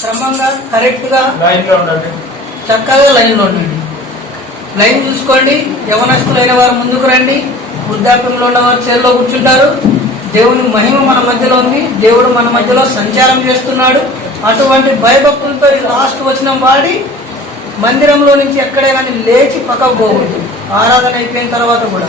క్రమంగా కరెక్ట్ గా చక్కగా లైన్ లో ఉండండి. లైన్ చూసుకోండి. యవనస్తులైన వారు ముందుకు రండి. వృద్ధాప్యంలో ఉన్నవారు చైర్లో కూర్చుంటారు. దేవుని మహిమ మన మధ్యలో ఉంది. దేవుడు మన మధ్యలో సంచారం చేస్తున్నాడు. అటువంటి భయభక్తులతో ఈ లాస్ట్ వచనం వాడి మందిరంలో నుంచి ఎక్కడే కానీ లేచి పక్కకు పోకూడదు. ఆరాధన అయిపోయిన తర్వాత కూడా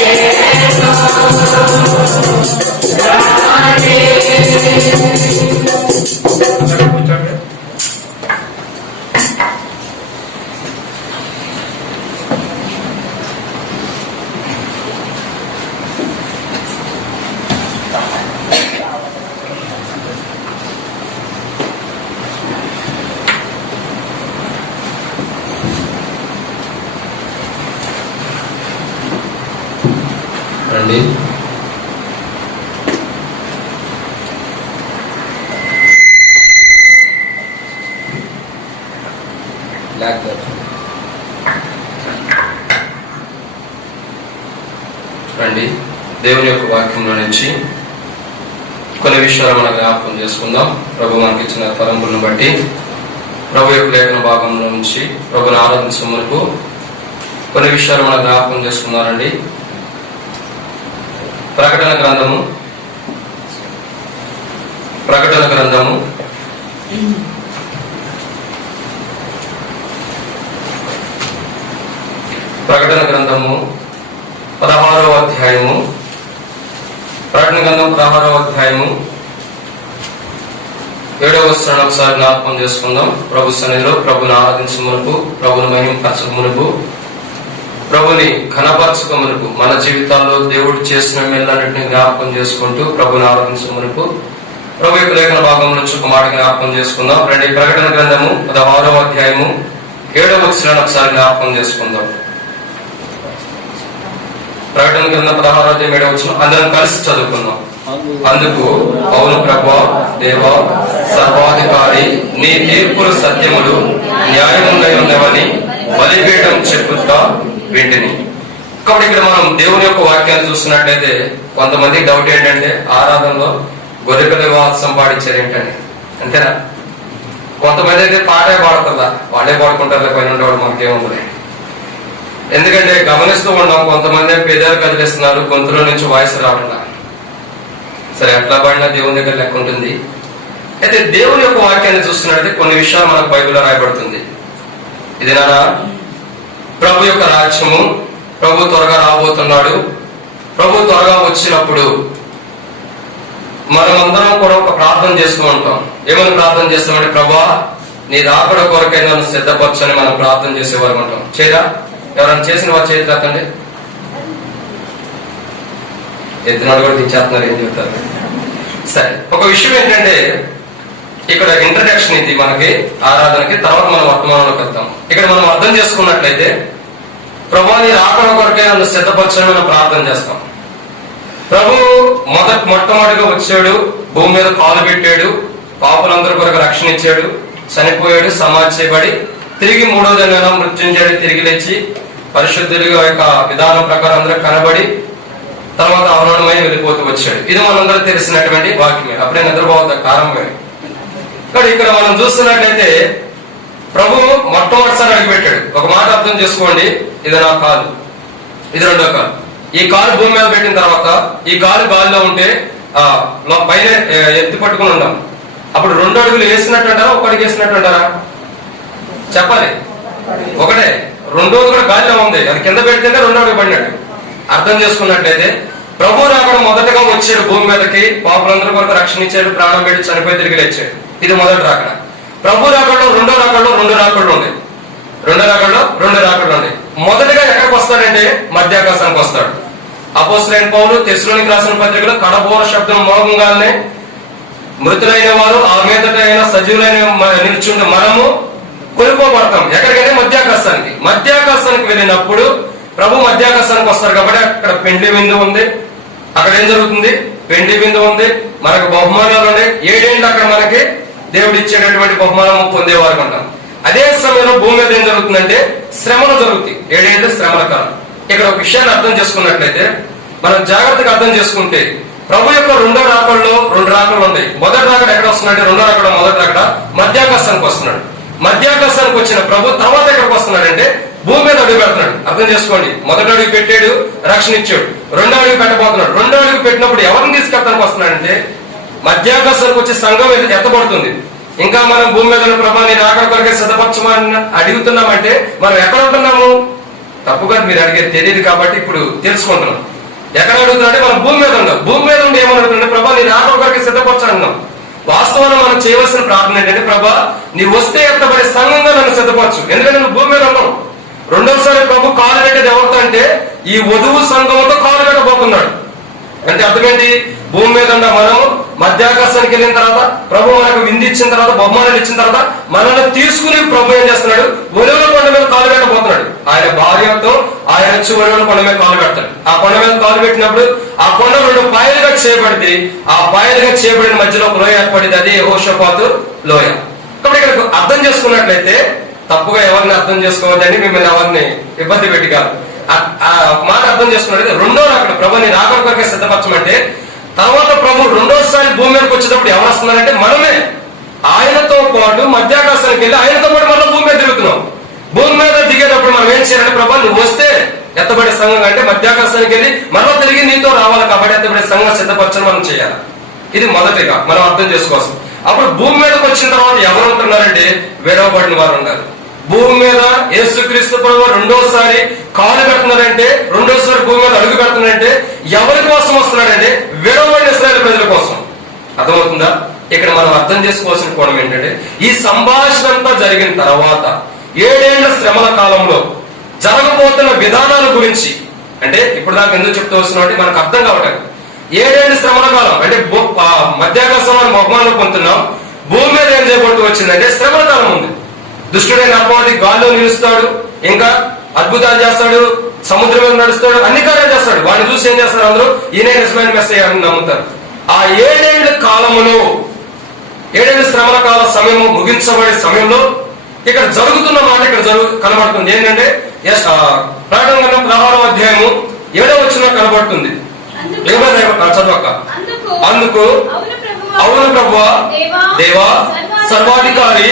Yeah. రండి. రండి. దేవుని యొక్క వాక్యంలో నుంచి కొన్ని విషయాలు మనం జ్ఞాపకం చేసుకుందాం. ప్రభు మనకి ఇచ్చిన తలంపులను బట్టి ప్రభు యొక్క లేఖన భాగంలో నుంచి ప్రభుని ఆరాధించే మనకు కొన్ని విషయాలు మనం జ్ఞాపకం చేసుకున్నారండి. ప్రకటన గ్రంథము 16వ అధ్యాయము. ప్రకటన గ్రంథం 16వ అధ్యాయము 7వ వచనం ఒకసారి జ్ఞాపకం చేసుకుందాం. ప్రభు సన్నిధిలో ప్రభుని ఆరాధించే మునుపు, ప్రభుని మహిమపరచక మునుపు, ప్రభుని ఘనపరచక మునుపు, మన జీవితాల్లో దేవుడు చేసిన మేలన్నింటినీ జ్ఞాపకం చేసుకుంటూ ప్రభుని ఆరాధించే మునుపు ప్రభు యొక్క లేఖన భాగం నుంచి ఒక మాట జ్ఞాపకం చేసుకుందాం. రండి. ప్రకటన గ్రంథము 16వ అధ్యాయము 7వ వచనాన్ని ఒకసారి జ్ఞాపకం చేసుకుందాం. ప్రకటన గ్రంథం 16వ అధ్యాయం 7వ వచనం అందరం కలిసి చదువుకుందాం. అందుకు అవును ప్రభువా, దేవా, సర్వాధికారి, నీ తీర్పులు సత్యములు న్యాయములై ఉన్నవని బలిపీఠం చెప్పుతా వీటిని. కాబట్టి ఇక్కడ మనం దేవుని యొక్క వాక్యాన్ని చూస్తున్నట్లయితే కొంతమంది డౌట్ ఏంటంటే ఆరాధనలో గొర్రెపిల్ల వాత్సం పాడించారు ఏంటని. అంతేనా? కొంతమంది అయితే పాటే పాడుతుందా, వాళ్ళే పాడుకుంటారు, పైన ఉండేవాడు మనకేముంది. ఎందుకంటే గమనిస్తూ ఉన్నాం, కొంతమంది పెదాలు కదిలిస్తున్నారు, గొంతులో నుంచి వాయిస్ రావట్లా. సరే, ఎట్లా పాడినా దేవుని దగ్గర లెక్క ఉంటుంది. అయితే దేవుని యొక్క వాక్యాన్ని చూస్తున్నట్లయితే కొన్ని విషయాలు మనకు బైబిల్లో రాయబడుతుంది. ఇది నానా ప్రభు యొక్క రాజ్యము, ప్రభు త్వరగా రాబోతున్నాడు. ప్రభు త్వరగా వచ్చినప్పుడు మనమందరం కూడా ఒక ప్రార్థన చేస్తూ ఉంటాం. ఏమని ప్రార్థన చేస్తామంటే, ప్రభా నీ రాకడ కొరకై నన్ను సిద్ధపరచని మనం ప్రార్థన చేసేవారు ఉంటాం. చేయరా? ఎవరైనా చేసిన వారు చేతి రాకండి. ఎత్తినాడు కూడా తెచ్చేస్తున్నారు, ఏం చెప్తారు. సరే, ఒక విషయం ఏంటంటే ఇక్కడ ఇంట్రడక్షన్ ఇది మనకి ఆరాధనకి. తర్వాత మనం వర్తమానంలోకి వెళ్తాం. ఇక్కడ మనం అర్థం చేసుకున్నట్లయితే ప్రభు నీ రాకడ కొరకే నన్ను సిద్ధపరచని మనం ప్రార్థన చేస్తాం. ప్రభు మొట్టమొదటిగా వచ్చాడు, భూమి మీద కాలు పెట్టాడు, పాపులందరి కొరకు రక్షణ ఇచ్చాడు, చనిపోయాడు, సమాధి చేయబడి తిరిగి 3వ దినాన మృత్యుంజయుడు, తిరిగి లేచి పరిశుద్ధులుగా యొక్క విధానం ప్రకారం అందరూ కనబడి తర్వాత అవమానమై వెళ్ళిపోతూ వచ్చాడు. ఇది మనందరూ తెలిసినటువంటి వాక్యమే. అప్పుడే నిద్రపోవద్ద కారణమే. కానీ ఇక్కడ మనం చూస్తున్నట్లయితే ప్రభు మొట్టమొదటిసారి అడిగిపెట్టాడు. ఒక మాట అర్థం చేసుకోండి, ఇది నా కాలు, ఇది రెండో కాలు. ఈ కాలు భూమి మీద పెట్టిన తర్వాత ఈ కాలు గాలిలో ఉంటే పైన ఎత్తి పట్టుకుని ఉన్నాం. అప్పుడు 2 అడుగులు వేసినట్టు అంటారా, 1 అడుగు వేసినట్టు అంటారా? చెప్పాలి. ఒకటే. 2వ కూడా గాలిలో ఉంది, అది కింద పెడితేనే 2వ అడుగు పడినట్టు. అర్థం చేసుకున్నట్లయితే ప్రభు రాకడ మొదటగా వచ్చాడు భూమి మీదకి, పాపులందరి కొరకు రక్షణ ఇచ్చాడు, ప్రాణం పెట్టి చనిపోయి తిరిగి లేచాడు. ఇది మొదటి రాకడ. ప్రభు రాకడలో 2వ రాకడలో 2 రాకడలు ఉన్నాయి. 2వ రాకడలో 2 రాకడలు ఉన్నాయి. మొదటగా ఎక్కడికి వస్తాడంటే మధ్యాకాశానికి వస్తాడు. అపోస్తలుడైన పౌలు తెస్సలోనికీయులకు రాసిన పత్రికలో కడబోర శబ్దం మోగంగానే మృతులైన వారు ఆ మీదట అయిన సజీవులైన నిల్చుండే మనము కొనుక్కోబడతాం. ఎక్కడికైనా మధ్యాకాశానికి. మధ్యాకాశానికి వెళ్ళినప్పుడు ప్రభు మధ్యాకాశానికి వస్తారు. కాబట్టి అక్కడ పెండ్లి విందు ఉంది. అక్కడ ఏం జరుగుతుంది? పెండ్లి విందు ఉంది. మనకు బహుమానాలు ఉన్నాయి. 7 ఏళ్ళు అక్కడ మనకి దేవుడు ఇచ్చేటటువంటి బహుమానం పొందేవారు అంటాం. అదే సమయంలో భూమి మీద ఏం జరుగుతుందంటే శ్రమలు జరుగుతాయి. 7 ఏళ్ళు శ్రమల కాలం. ఇక్కడ ఒక విషయాన్ని అర్థం చేసుకున్నట్లయితే మనం జాగ్రత్తగా అర్థం చేసుకుంటే ప్రభు యొక్క 2వ రాకడలో 2 రాకడలు ఉన్నాయి. మొదటి రాకడ ఎక్కడ వస్తున్నాడంటే 2వ రాకడ మొదటి రాకడ మధ్యాకాశానికి వస్తున్నాడు. మధ్యాకాశానికి వచ్చిన ప్రభు తర్వాత ఎక్కడికి వస్తున్నాడంటే భూమి మీద అడుగు పెడుతున్నాడు. అర్థం చేసుకోండి. మొదటి అడుగు పెట్టాడు, రక్షణ ఇచ్చాడు. 2వ అడుగు పెట్టబోతున్నాడు. 2వ అడుగు పెట్టినప్పుడు ఎవరిని తీసుకెళ్తానికి వస్తున్నాడంటే మధ్యాకాశానికి వచ్చే సంఘం ఎత్తబడుతుంది. ఇంకా మనం భూమి మీద ప్రభా నేను రాకడ కొరకే సిద్ధపరచమని అడుగుతున్నామంటే మనం ఎక్కడ ఉంటున్నాము? తప్పుగా మీరు అడిగేది తెలియదు కాబట్టి ఇప్పుడు తెలుసుకుంటున్నాం. ఎక్కడ అడుగుతున్నామంటే మనం భూమి మీద ఉన్నాం. భూమి మీద ఉండి ఏమనుకుంటే ప్రభా నీ రాకడ కొరకే సిద్ధపరచాలన్నాం. వాస్తవాన్ని మనం చేయవలసిన ప్రార్థన ఏంటంటే ప్రభా నీ వస్తే ఎత్తబడే సంఘంగా నన్ను సిద్ధపరచు. ఎందుకంటే నువ్వు భూమి మీద ఉన్నావు. 2వసారి ప్రభు కాలు పెట్టేది ఎవరితో అంటే ఈ వధువు సంఘంతో కాలు పెట్టబోతున్నాడు. అంటే అర్థమేంటి? భూమి మీద ఉన్న మనము మధ్యాకాశానికి వెళ్ళిన తర్వాత ప్రభు మనకు విందు ఇచ్చిన తర్వాత బహుమానాలు ఇచ్చిన తర్వాత మనల్ని తీసుకుని ప్రభు ఏం చేస్తున్నాడు? ఒలివల కొండ మీద కాలు పెట్టబోతున్నాడు. ఆయన భార్యతో ఆయన చివరి కొండ మీద కాలు పెడతాడు. ఆ కొండ మీద కాలు పెట్టినప్పుడు ఆ కొండ 2 పాయలుగా చేయబడింది. ఆ పాయలుగా చేయబడిన మధ్యలో ఒక లోయ ఏర్పడింది. అది యెహోషాపాతు లోయ. కాబట్టి ఇక్కడ అర్థం చేసుకున్నట్లయితే, తప్పుగా ఎవరిని అర్థం చేసుకోవద్దని మిమ్మల్ని ఎవరిని ఇబ్బంది పెట్టి కాదు, ఆ మాట అర్థం చేసుకున్నట్లయితే రెండో రాకడ ప్రభుని రాకడ కొరకే సిద్ధపరచమంటే, తర్వాత ప్రభు రెండోసారి భూమి మీదకి వచ్చేటప్పుడు ఎవరు వస్తున్నారంటే మనమే. ఆయనతో పాటు మధ్యాకాశానికి వెళ్ళి ఆయనతో పాటు మళ్ళీ భూమి మీద తిరుగుతున్నాం. భూమి మీద దిగేటప్పుడు మనం ఏం చేయాలంటే, ప్రభు నువ్వు వస్తే ఎత్తబడే సంఘం అంటే మధ్యాకాశానికి వెళ్ళి మళ్ళీ తిరిగి నీతో రావాలి కాబట్టి ఎత్తబడే సంఘం సిద్ధపరచని మనం చేయాలి. ఇది మొదటిగా మనం అర్థం చేసుకోవచ్చు. అప్పుడు భూమి మీదకి వచ్చిన తర్వాత ఎవరు ఉంటున్నారంటే విడవబడిన వారు ఉన్నారు. భూమి మీద యేసుక్రీస్తు ప్రభువు రెండోసారి కాలు పెడుతున్నారంటే, రెండోసారి భూమి మీద అడుగు పెడుతున్నారంటే ఎవరి కోసం వస్తున్నాడంటే విడవబడిన ఇశ్రాయేలు ప్రజల కోసం. అర్థమవుతుందా? ఇక్కడ మనం అర్థం చేసుకోవాల్సిన కోణం ఏంటంటే, ఈ సంభాషణ అంతా జరిగిన తర్వాత 7 ఏళ్ల శ్రమల కాలంలో జరగబోతున్న విధానాల గురించి, అంటే ఇప్పుడు దాకా ఎందుకు చెప్తూ వస్తున్నాం అంటే మనకు అర్థం కావటానికి. 7 ఏళ్ల శ్రమల కాలం అంటే మధ్యాకాశం బహుమానం పొందుతున్నాం. భూమి మీద ఏం చేయబడుతూ వచ్చిందంటే శ్రమల కాలం ఉంది. దుష్టుడైన అపవాది గాల్లో నిలుస్తాడు, ఇంకా అద్భుతాలు చేస్తాడు, సముద్రం మీద నడుస్తాడు, అన్ని కార్యాలు చేస్తాడు. వాడిని చూసి ఏం చేస్తారు? అందరూ ఈయన నిజమైన మెస్సయ్య అని నమ్ముతారు. ఆ 7 ఏళ్ల కాలములో 7 ఏళ్ల శ్రమల కాల సమయం ముగించబడే సమయంలో ఇక్కడ జరుగుతున్న మాట ఇక్కడ కనబడుతుంది. ఏంటంటే ప్రకటన గ్రంథం 16వ అధ్యాయము 7వ వచనం కనబడుతుంది. చదవక అందుకు అవును ప్రభువా దేవా సర్వాధికారి,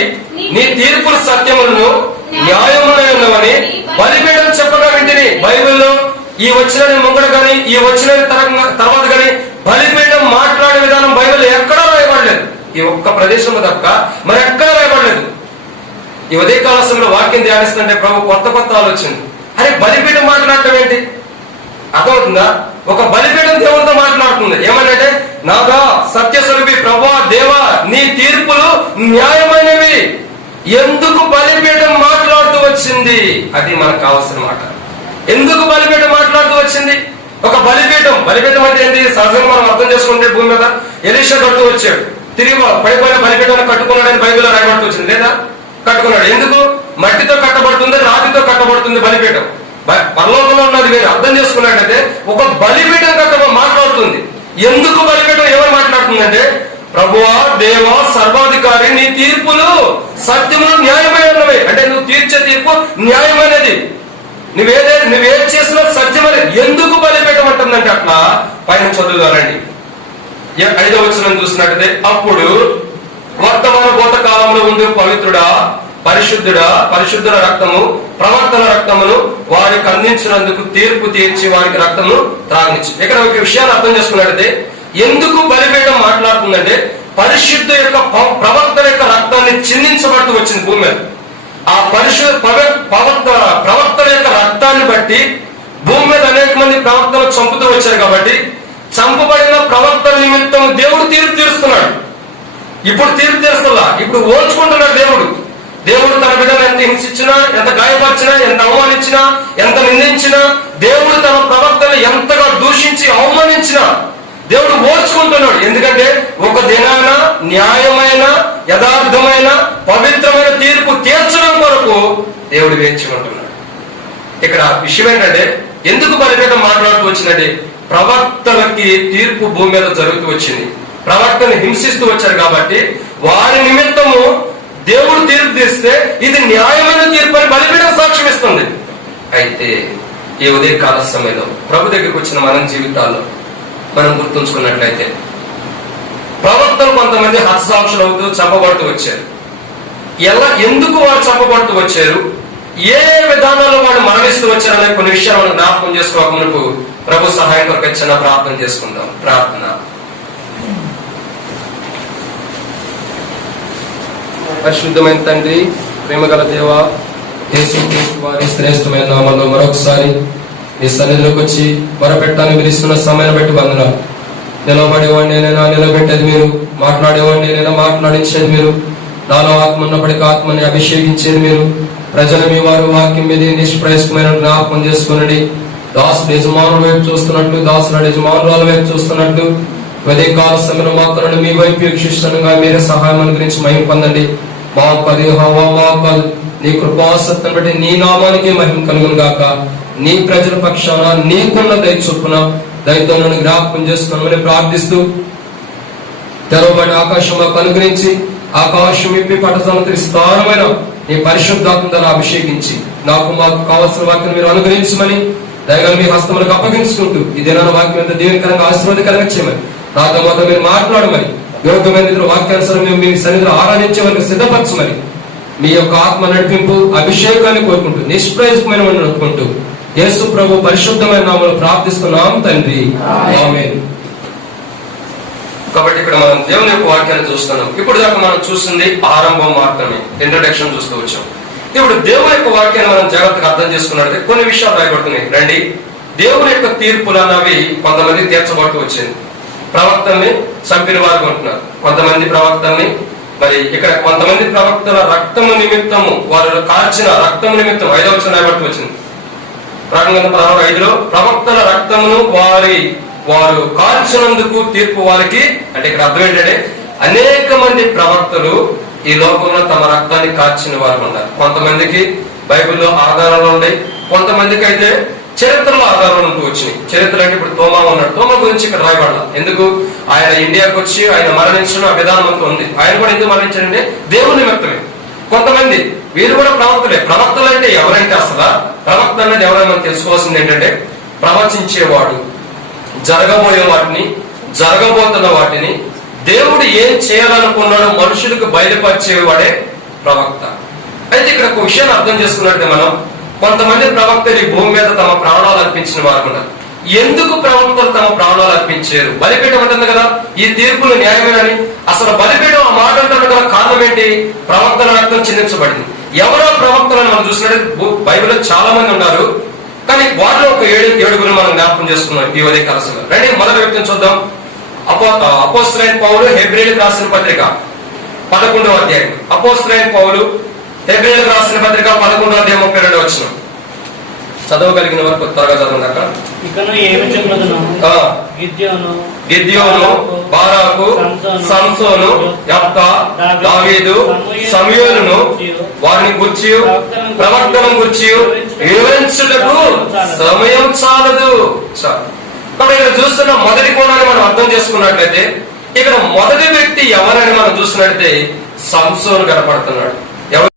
నీ తీర్పుల సత్యములను న్యాయములైనవని బలిపీఠం చెప్పగా వింటిని. బైబిల్లో ఈ వచ్చిన ముంగడు గాని ఈ వచ్చిన తర్వాత గాని బలిపీఠం మాట్లాడే విధానం బైబిల్ ఎక్కడా రాయబడలేదు. ఈ ఒక్క ప్రదేశంలో తప్ప మరి ఎక్కడా రాయబడలేదు. ఈ ఉదయకాల సమయంలో వాక్యం ధ్యానిస్తుంటే ప్రభు కొత్త ఆలోచన. అరే బలిపీఠం మాట్లాడటం ఏంటి? అర్థమవుతుందా? ఒక బలిపీఠం దేవుడితో మాట్లాడుతుంది. ఏమనంటే, నాగా సత్యస్వరూపి ప్రభువా దేవా, నీ తీర్పులు న్యాయమైనవి. ఎందుకు బలిపీఠం మాట్లాడుతూ వచ్చింది? అది మనకు కావాల్సిన మాట. ఎందుకు బలిపీఠం మాట్లాడుతూ వచ్చింది? ఒక బలిపీఠం అంటే ఏంటి? సహజంగా మనం అర్థం చేసుకుంటే భూమి మీద ఎలీషా కడుతూ వచ్చాడు, తిరిగి పడిపోయిన బలిపీఠాన్ని కట్టుకున్నాడని బైబిల్లో రాయబడుతూ వచ్చింది లేదా? కట్టుకున్నాడు. ఎందుకు? మట్టితో కట్టబడుతుంది, రాతితో కట్టబడుతుంది బలిపీఠం. పరలోకంలో ఉన్నది వేరు. అర్థం చేసుకున్నట్టయితే ఒక బలిపీఠం మాట్లాడుతుంది. ఎందుకు బలిపీఠం ఎవరు మాట్లాడుతుందంటే, ప్రభువా దేవా సర్వాధికారి, నీ తీర్పులు సత్యములు న్యాయమైనవి. అంటే నువ్వు తీర్చే తీర్పు న్యాయమైనది, నువ్వేది చేసినా సత్యమైనది. ఎందుకు బలిపీఠం అంటుందంటే, అట్లా పైన చదువుదానండి 5వ వచనం చూసినట్టయితే, అప్పుడు వర్తమాన భూత కాలంలో ఉండే పవిత్రుడా పరిశుద్ధుల రక్తము ప్రవర్తన రక్తమును వారికి అందించినందుకు తీర్పు తీర్చి వారికి రక్తము త్రాగనిచ్చు. ఇక్కడ ఒక విషయాన్ని అర్థం చేసుకున్నట్టయితే, ఎందుకు బలిపీఠం మాట్లాడుతుందంటే, పరిశుద్ధ యొక్క ప్రవర్తన యొక్క రక్తాన్ని చిందించబడుతూ వచ్చింది భూమి మీద. ఆ ప్రవర్తన యొక్క రక్తాన్ని బట్టి భూమి మీద అనేక మంది ప్రవర్తనలు చంపుతూ వచ్చారు. కాబట్టి చంపబడిన ప్రవర్తన నిమిత్తం దేవుడు తీర్పు తీరుస్తున్నాడు. ఇప్పుడు తీర్పు తీరుస్తున్నా, ఇప్పుడు ఓర్చుకుంటున్నాడు దేవుడు తన బిడ్డను ఎంత హింసించినా, ఎంత గాయపరిచినా, ఎంత అవమానించినా, ఎంత నిందించినా, దేవుడు తన ప్రవర్తన ఎంతగా దూషించి అవమానించినా దేవుడు ఓర్చుకుంటున్నాడు. ఎందుకంటే ఒక దినాన న్యాయమైన యథార్థమైన పవిత్రమైన తీర్పు తీర్చడం కొరకు దేవుడు వేచి ఉంటున్నాడు. ఇక్కడ విషయం ఏంటంటే, ఎందుకు బలిపీఠం మాట్లాడుతూ వచ్చిందంటే, ప్రవక్తలకి తీర్పు భూమి మీద జరుగుతూ వచ్చింది. ప్రవక్తను హింసిస్తూ వచ్చారు కాబట్టి వారి నిమిత్తము దేవుడు తీర్పు తీస్తే ఇది న్యాయమైన తీర్పు అని బలిపీఠం సాక్ష్యం ఇస్తుంది. అయితే ఈ ఉదయకాల సమయంలో ప్రభు దగ్గరికి వచ్చిన మన జీవితాల్లో మనం గుర్తుంచుకున్నట్లయితే, ప్రవక్తలు కొంతమంది హతసాక్షులు అవుతూ చంపబడుతూ వచ్చారు. ఎందుకు వారు చంపబడుతూ వచ్చారు, ఏ విధానాల్లో వాళ్ళు మరణిస్తూ వచ్చారనే కొన్ని విషయాలు మనం జ్ఞాపకం చేసుకోక మునుపు ప్రభు సహాయం కొరకు చిన్న ప్రార్థన చేసుకుందాం. ప్రార్థన. పరిశుద్ధమైన తండ్రి, ప్రేమగల దేవ, యేసుక్రీస్తు వారి శ్రేష్టమైన నామములో మరొకసారి మీ సన్నిధిలోకి వచ్చి మొరపెట్టాలని మీరు ఇస్తున్న సమయం బట్టి వందనాలు. నిలబడేవాడిని నేను, నిలబెట్టేది మీరు, మాట్లాడేవాడిని నేను, మాట్లాడించేది మీరు, నాలో ఆత్మ ఉన్నప్పటికీ ఆత్మని అభిషేకించేది మీరు. ప్రజలు మీ వారు వాక్యం మీద నిష్ప్రయస్కమైన జ్ఞాపకం చేసుకునండి. దాసుడు యజమానుల వైపు చూస్తున్నట్లు, దాసుడు యజమానురాల వైపు చూస్తున్నట్లు ఉదయ కాల సమయంలో మాత్రం మీ వైపు వీక్షిస్తుండగా మీరే సహాయం అనుగ్రహించి మహిమ పొందండి. మా కాదు నీ కృపాసత్వం బట్టి నీ నామానికి మహిమ కలుగును గాక. నీ ప్రజల పక్షాన నీకున్న దయ చొప్పున దయతో నన్ను జ్ఞాపకం చేసుకోమని ప్రార్థిస్తూ, తెరవబడిన ఆకాశం మాకు అనుగ్రహించి, ఆకాశం ఇప్పి పట్టణాలకు విస్తారమైన నీ పరిశుద్ధాత్మ ద్వారా అభిషేకించి మాకు కావాల్సిన వాక్యం మీరు అనుగ్రహించమని దయగా మీ హస్తములకు అప్పగించుకుంటూ ఈ దినాన వాక్యం ఎంత దీవెనకరంగా ఆశీర్వాదకరంగా చేయమని, నాతో మాతో మీరు మాట్లాడమని, యోగ్యమైన వాక్యానుసారం మేము మీ సన్నిధిలో ఆరాధించే వరకు సిద్ధపరచమని మీ యొక్క ఆత్మ నడిపింపు అభిషేకాన్ని కోరుకుంటూ నిష్ప్రయోజకమైన నడుపుకుంటూ యేసు ప్రభు పరిశుద్ధమైన నామములో ప్రార్థిస్తున్నాం తండ్రి, ఆమేన్. కాబట్టి ఇక్కడ మనం దేవుని యొక్క వాక్యాన్ని చూస్తున్నాం. ఇప్పుడు దాకా మనం చూస్తుంది ఆరంభం మాత్రమే, ఇంట్రడక్షన్ చూస్తూ వచ్చాం. ఇప్పుడు దేవుని యొక్క వాక్యాన్ని మనం జాగ్రత్తగా అర్థం చేసుకున్నట్లయితే కొన్ని విషయాలు రాయబడుతున్నాయి. రండి, దేవుని యొక్క తీర్పులు అన్నవి కొంతమంది తీర్చబడుతూ వచ్చింది. ప్రవక్తల్ని చంపిన వారు ఉంటున్నారు, కొంతమంది ప్రవక్తల్ని, మరి ఇక్కడ కొంతమంది ప్రవక్తల రక్తము నిమిత్తము, వారు కార్చిన రక్తము నిమిత్తం 5వ వచనం రాయబడుతూ వచ్చింది. ప్రకటన 16:5లో ప్రవక్తల రక్తమును వారు కార్చినందుకు తీర్పు వారికి. అంటే ఇక్కడ అర్థం ఏంటంటే అనేక మంది ప్రవక్తలు ఈ లోకంలో తమ రక్తాన్ని కార్చిన వారు ఉన్నారు. కొంతమందికి బైబిల్లో ఆధారాలు ఉన్నాయి, కొంతమందికి అయితే చరిత్రలో ఆధారాలు ఉంటూ వచ్చినాయి. చరిత్ర అంటే ఇప్పుడు తోమా ఉన్నాడు, తోమా గురించి ఇక్కడ రాయబడాల. ఎందుకు ఆయన ఇండియాకు వచ్చి ఆయన మరణించిన విధానం అంతా ఉంది. ఆయన కూడా ఎందుకు మరణించాడంటే దేవుని నిమిత్తమే. కొంతమంది వీరు కూడా ప్రవక్తలే. ప్రవక్తలు అంటే ఎవరంటే అసలు ప్రవక్త అనేది ఎవరైనా మనం తెలుసుకోవాల్సింది ఏంటంటే ప్రవచించేవాడు, జరగబోయే వాటిని, జరగబోతున్న వాటిని దేవుడు ఏం చేయాలనుకున్నాడో మనుషులకు బయలుపరిచేవాడే ప్రవక్త. అయితే ఇక్కడ ఒక విషయాన్ని అర్థం చేసుకున్నట్టే మనం, కొంతమంది ప్రవక్తలు ఈ భూమి మీద తమ ప్రాణాలు అర్పించిన వారు ఉన్నారు. ఎందుకు ప్రవక్తలు తమ ప్రాణాలు అర్పించారు? బలిపీఠం ఉంటుంది కదా, ఈ తీర్పులు న్యాయమేనని. అసలు బలిపీఠం ఆ మాట అంటారు కదా, కారణం ఏంటి? ప్రవక్తల రక్తం చిందించబడింది. ఎవరో ప్రవక్తలను మనం చూసినట్టు బైబిల్లో చాలా మంది ఉన్నారు, కానీ వాటిలో ఒక ఏడుగురు మనం జ్ఞాపకం చేసుకున్నాం ఈ ఉదయ కాలంలో. రండి, మొదటి వ్యక్తిని చూద్దాం. అపోస్తలుడైన పౌలు హెబ్రీయులకు రాసిన పత్రిక 11వ అధ్యాయం. అపోస్తలుడైన పౌలు హెబ్రీయులకు రాసిన పత్రిక 11వ అధ్యాయం 32వ వచనం. చదవగలిగిన వరకు త్వరగా చదవండి. అక్కడ గిద్యోను, బారాకు, సంసోను, యెఫ్తా, దావీదు, సమూయేలును వారిని గుర్చి ప్రవక్తలను గుర్చి వివరించుటకు సమయం చాలదు. కాబట్టి ఇక్కడ చూస్తున్న మొదటి కోణాన్ని మనం అర్థం చేసుకున్నట్లయితే, ఇక్కడ మొదటి వ్యక్తి ఎవరని మనం చూసినట్లయితే సంసోను కనపడుతున్నాడు. ఎవరు?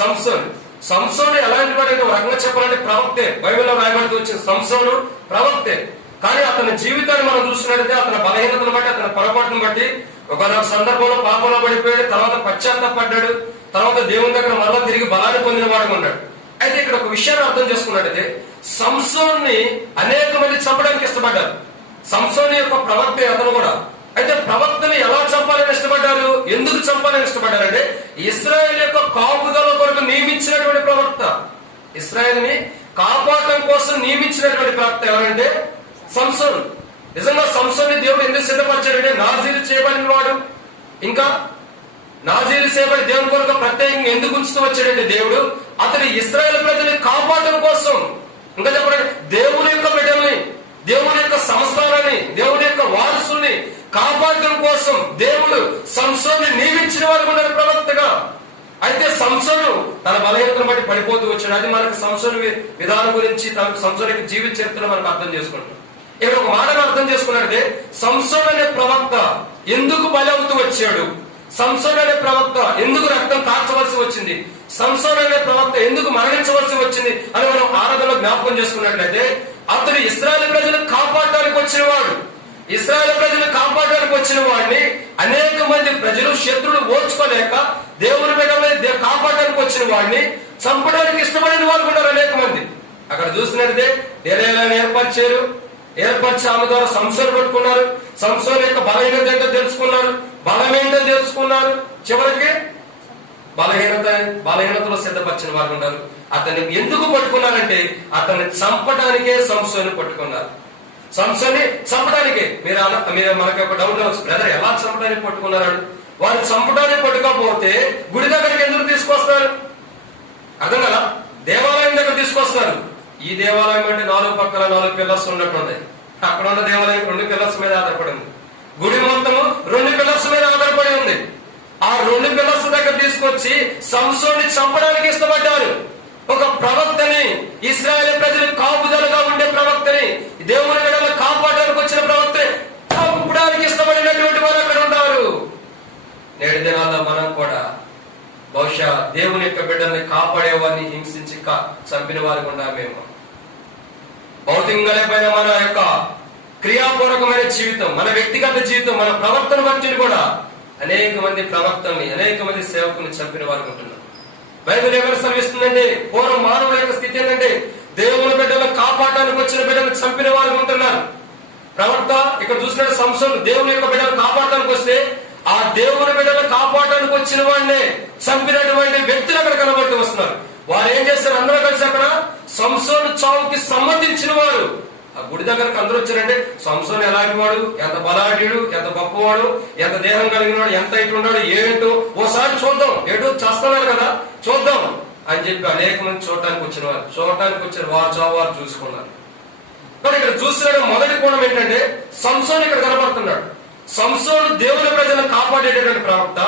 సంసోను. సంసోను ఎలాంటి వాడు? ఒక రకంగా చెప్పాలంటే ప్రవక్తే. బైబిల్లో రాయబడుతూ వచ్చిన సంసోను ప్రవక్తే. కానీ అతని జీవితాన్ని మనం చూసినట్లయితే అతని బలహీనతను బట్టి, అతని పొరపాటును బట్టి ఒకనొక సందర్భంలో పాపంలో పడిపోయాడు, తర్వాత పశ్చాత్తాపడ్డాడు, తర్వాత దేవుని దగ్గర మరలా తిరిగి బలాన్ని పొందిన వాడు ఉన్నాడు. అయితే ఇక్కడ ఒక విషయాన్ని అర్థం చేసుకున్నట్లయితే సంసోన్ని అనేక మంది చంపడానికి ఇష్టపడ్డారు. సంసోను యొక్క ప్రవక్తే అతను కూడా. అయితే ప్రవక్తని ఎలా చంపాలని ఇష్టపడ్డారు? ఎందుకు చంపాలని ఇష్టపడ్డారంటే ఇశ్రాయేల్ యొక్క కాపుదల కొరకు నియమించినటువంటి ప్రవక్త, ఇశ్రాయేల్ ని కాపాడటం కోసం నియమించినటువంటి ప్రవక్త ఎవరంటే సంసోను. నిజంగా సంసోన్ని దేవుడు ఎందుకు సిద్ధపరిచాడంటే నాజీలు చేయబడిన వాడు, ఇంకా నాజీలు చేయబడి దేవుని కొరకు ప్రత్యేకంగా ఎందుకు ఉంచుతూ వచ్చాడంటే దేవుడు అతని ఇశ్రాయేల్ ప్రజల్ని కాపాడటం కోసం. ఇంకా చెప్పండి, దేవుని యొక్క బిడ్డల్ని, దేవుని యొక్క సంస్థానాన్ని, దేవుని యొక్క వారసుల్ని కాపాడటం కోసం దేవుడు సంసోన్ని నియమించిన వారు ఉన్నారు ప్రవక్తగా. అయితే సంసోను తన బలహీనతను బట్టి పడిపోతూ వచ్చాడు. అది మనకు సంసోను విధానం గురించి, సంసోను యొక్క జీవిత చరిత్ర మనకు అర్థం చేసుకుంటాం. ఇక్కడ ఒక మాటను అర్థం చేసుకున్నట్టే సంసోను అనే ప్రవక్త ఎందుకు బలి అవుతూ వచ్చాడు, సంసోను అనే ప్రవక్త ఎందుకు రక్తం కార్చవలసి వచ్చింది, సంసోను అనే ప్రవక్త ఎందుకు మరణించవలసి వచ్చింది అని మనం ఆరాధనలో జ్ఞాపకం చేసుకున్నట్లయితే అతడు ఇశ్రాయేలు ప్రజలను కాపాడటానికి వచ్చిన వాడు. ఇశ్రాయేలు ప్రజలను కాపాడడానికి వచ్చిన వాడిని అనేక మంది ప్రజలు, శత్రులు ఓర్చుకోలేక దేవుని బిడ్డల్ని కాపాడడానికి వచ్చిన వాడిని చంపడానికి ఇష్టపడిన వాళ్ళు కూడా అనేక మంది. అక్కడ చూసినట్లయితే డెలీలాని ఏర్పరిచి ఆమె ద్వారా సంసోను పట్టుకున్నారు. సంసోను యొక్క బలహీనత ఏంటో తెలుసుకున్నారు, బలం ఏంటో తెలుసుకున్నారు. చివరికి బలహీనతలో సిద్ధపరిచిన వారు ఉన్నారు. అతన్ని ఎందుకు పట్టుకున్నారంటే అతన్ని చంపడానికే సంసోను పట్టుకున్నారు. సంసోన్ని చంపడానికే. మనకి ఒక డౌట్ రావచ్చు, బ్రదర్ ఎలా చంపడానికి పట్టుకున్నారు? వారు చంపడానికి పట్టుకోకపోతే గుడి దగ్గరికి ఎందుకు తీసుకొస్తారు? అర్థం కదా, దేవాలయం దగ్గర తీసుకొస్తారు. ఈ దేవాలయం అంటే 4 పక్కల 4 పిల్లర్స్ ఉన్నట్టుంది. అక్కడ ఉన్న దేవాలయం 2 పిల్లర్స్ మీద ఆధారపడి ఉంది. గుడి మొత్తము 2 పిల్లర్స్ మీద ఆధారపడి ఉంది. ఆ 2 పిల్లర్స్ దగ్గర తీసుకొచ్చి సంసోన్ని చంపడానికి ఇష్టపడ్డారు. ఒక ప్రవక్తని, ఇశ్రాయేలు ప్రజలు కాపుదలగా ఉండే ప్రవక్తని, దేవుని బిడ్డలను కాపాడడానికి వచ్చిన ప్రవక్తని చంపడానికి ఇష్టపడినటువంటి వారు అక్కడ ఉన్నారు. నేటి దినాల్లో మనం కూడా బహుశా దేవుని యొక్క బిడ్డల్ని కాపాడేవారిని హింసించి చంపిన వారికి ఉన్నామేమో. భౌతికంగా లేకపోయినా మన యొక్క క్రియాపూర్వకమైన జీవితం, మన వ్యక్తిగత జీవితం, మన ప్రవర్తన బట్టి కూడా అనేక మంది ప్రవక్తల్ని, అనేక మంది సేవకుల్ని చంపిన వారు ఉంటున్నారు. బైబిల్ ఎవరు శ్రమిస్తుందంటే పూర్వం మానవుల యొక్క స్థితి ఏంటంటే దేవుని బిడ్డలను కాపాడడానికి వచ్చిన బిడ్డలను చంపిన వారు ఉంటున్నారు. ప్రవక్త ఇక్కడ చూసినట్టు సంసోను దేవుని యొక్క బిడ్డలను కాపాడడానికి వస్తే ఆ దేవుని బిడ్డలను కాపాడడానికి వచ్చిన వాడినే చంపినటువంటి వ్యక్తులు అక్కడ కనబడుతూ వస్తున్నారు. వారు ఏం చేస్తారు? అందరూ కలిసి అక్కడ సంసోను చావుకి సంబంధించిన వారు ఆ గుడి దగ్గరకు అందరూ వచ్చారంటే సంసోను ఎలాంటి వాడు, ఎంత బలాఢ్యుడు, ఎంత గొప్పవాడు, ఎంత దేహం కలిగిన వాడు, ఎంత ఇటు ఉన్నాడు, ఏంటో ఓసారి చూద్దాం, ఏటో చేస్తున్నారు కదా చూద్దాం అని చెప్పి అనేక మంది చూడటానికి వచ్చిన వారు చావు వారు చూసుకున్నారు. కానీ ఇక్కడ చూసిన మొదటి కోణం ఏంటంటే సంసోను ఇక్కడ కనబడుతున్నాడు. సంసోను దేవుని ప్రజలను కాపాడేటటువంటి ప్రవక్త,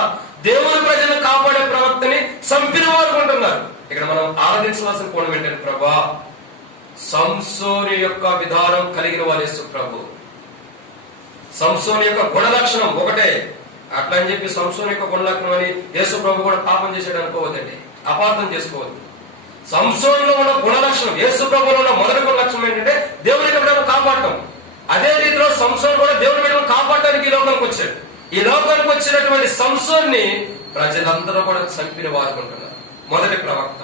దేవుని ప్రజలను కాపాడే ప్రవక్తని చంపిన వారు ఉంటున్నారు. ఇక్కడ మనం ఆరాధించవలసిన కోణం ఏంటంటే ప్రభా సంసోను యొక్క విధానం కలిగిన వారు యేసు ప్రభు. సంసోను యొక్క గుణ లక్షణం ఒకటే. అట్లా అని చెప్పి సంసోను యొక్క గుణ లక్షణం అని యేసు ప్రభు కూడా పాపం చేసాడు అనుకోవద్దండి, అపార్థం చేసుకోవద్దు. సంసోనులో ఉన్న గుణ లక్షణం, యేసు ప్రభులో ఉన్న మొదటి గుణ లక్షణం ఏంటంటే దేవుని బిడ్డలను కాపాడటం. అదే రీతిలో సంసోను కూడా దేవుని బిడ్డలను కాపాడటానికి ఈ లోకానికి వచ్చాడు. ఈ లోకానికి వచ్చినటువంటి సంసోన్ని ప్రజలందరూ కూడా చంపిన వారు ఉంటున్నారు. మొదటి ప్రవక్త.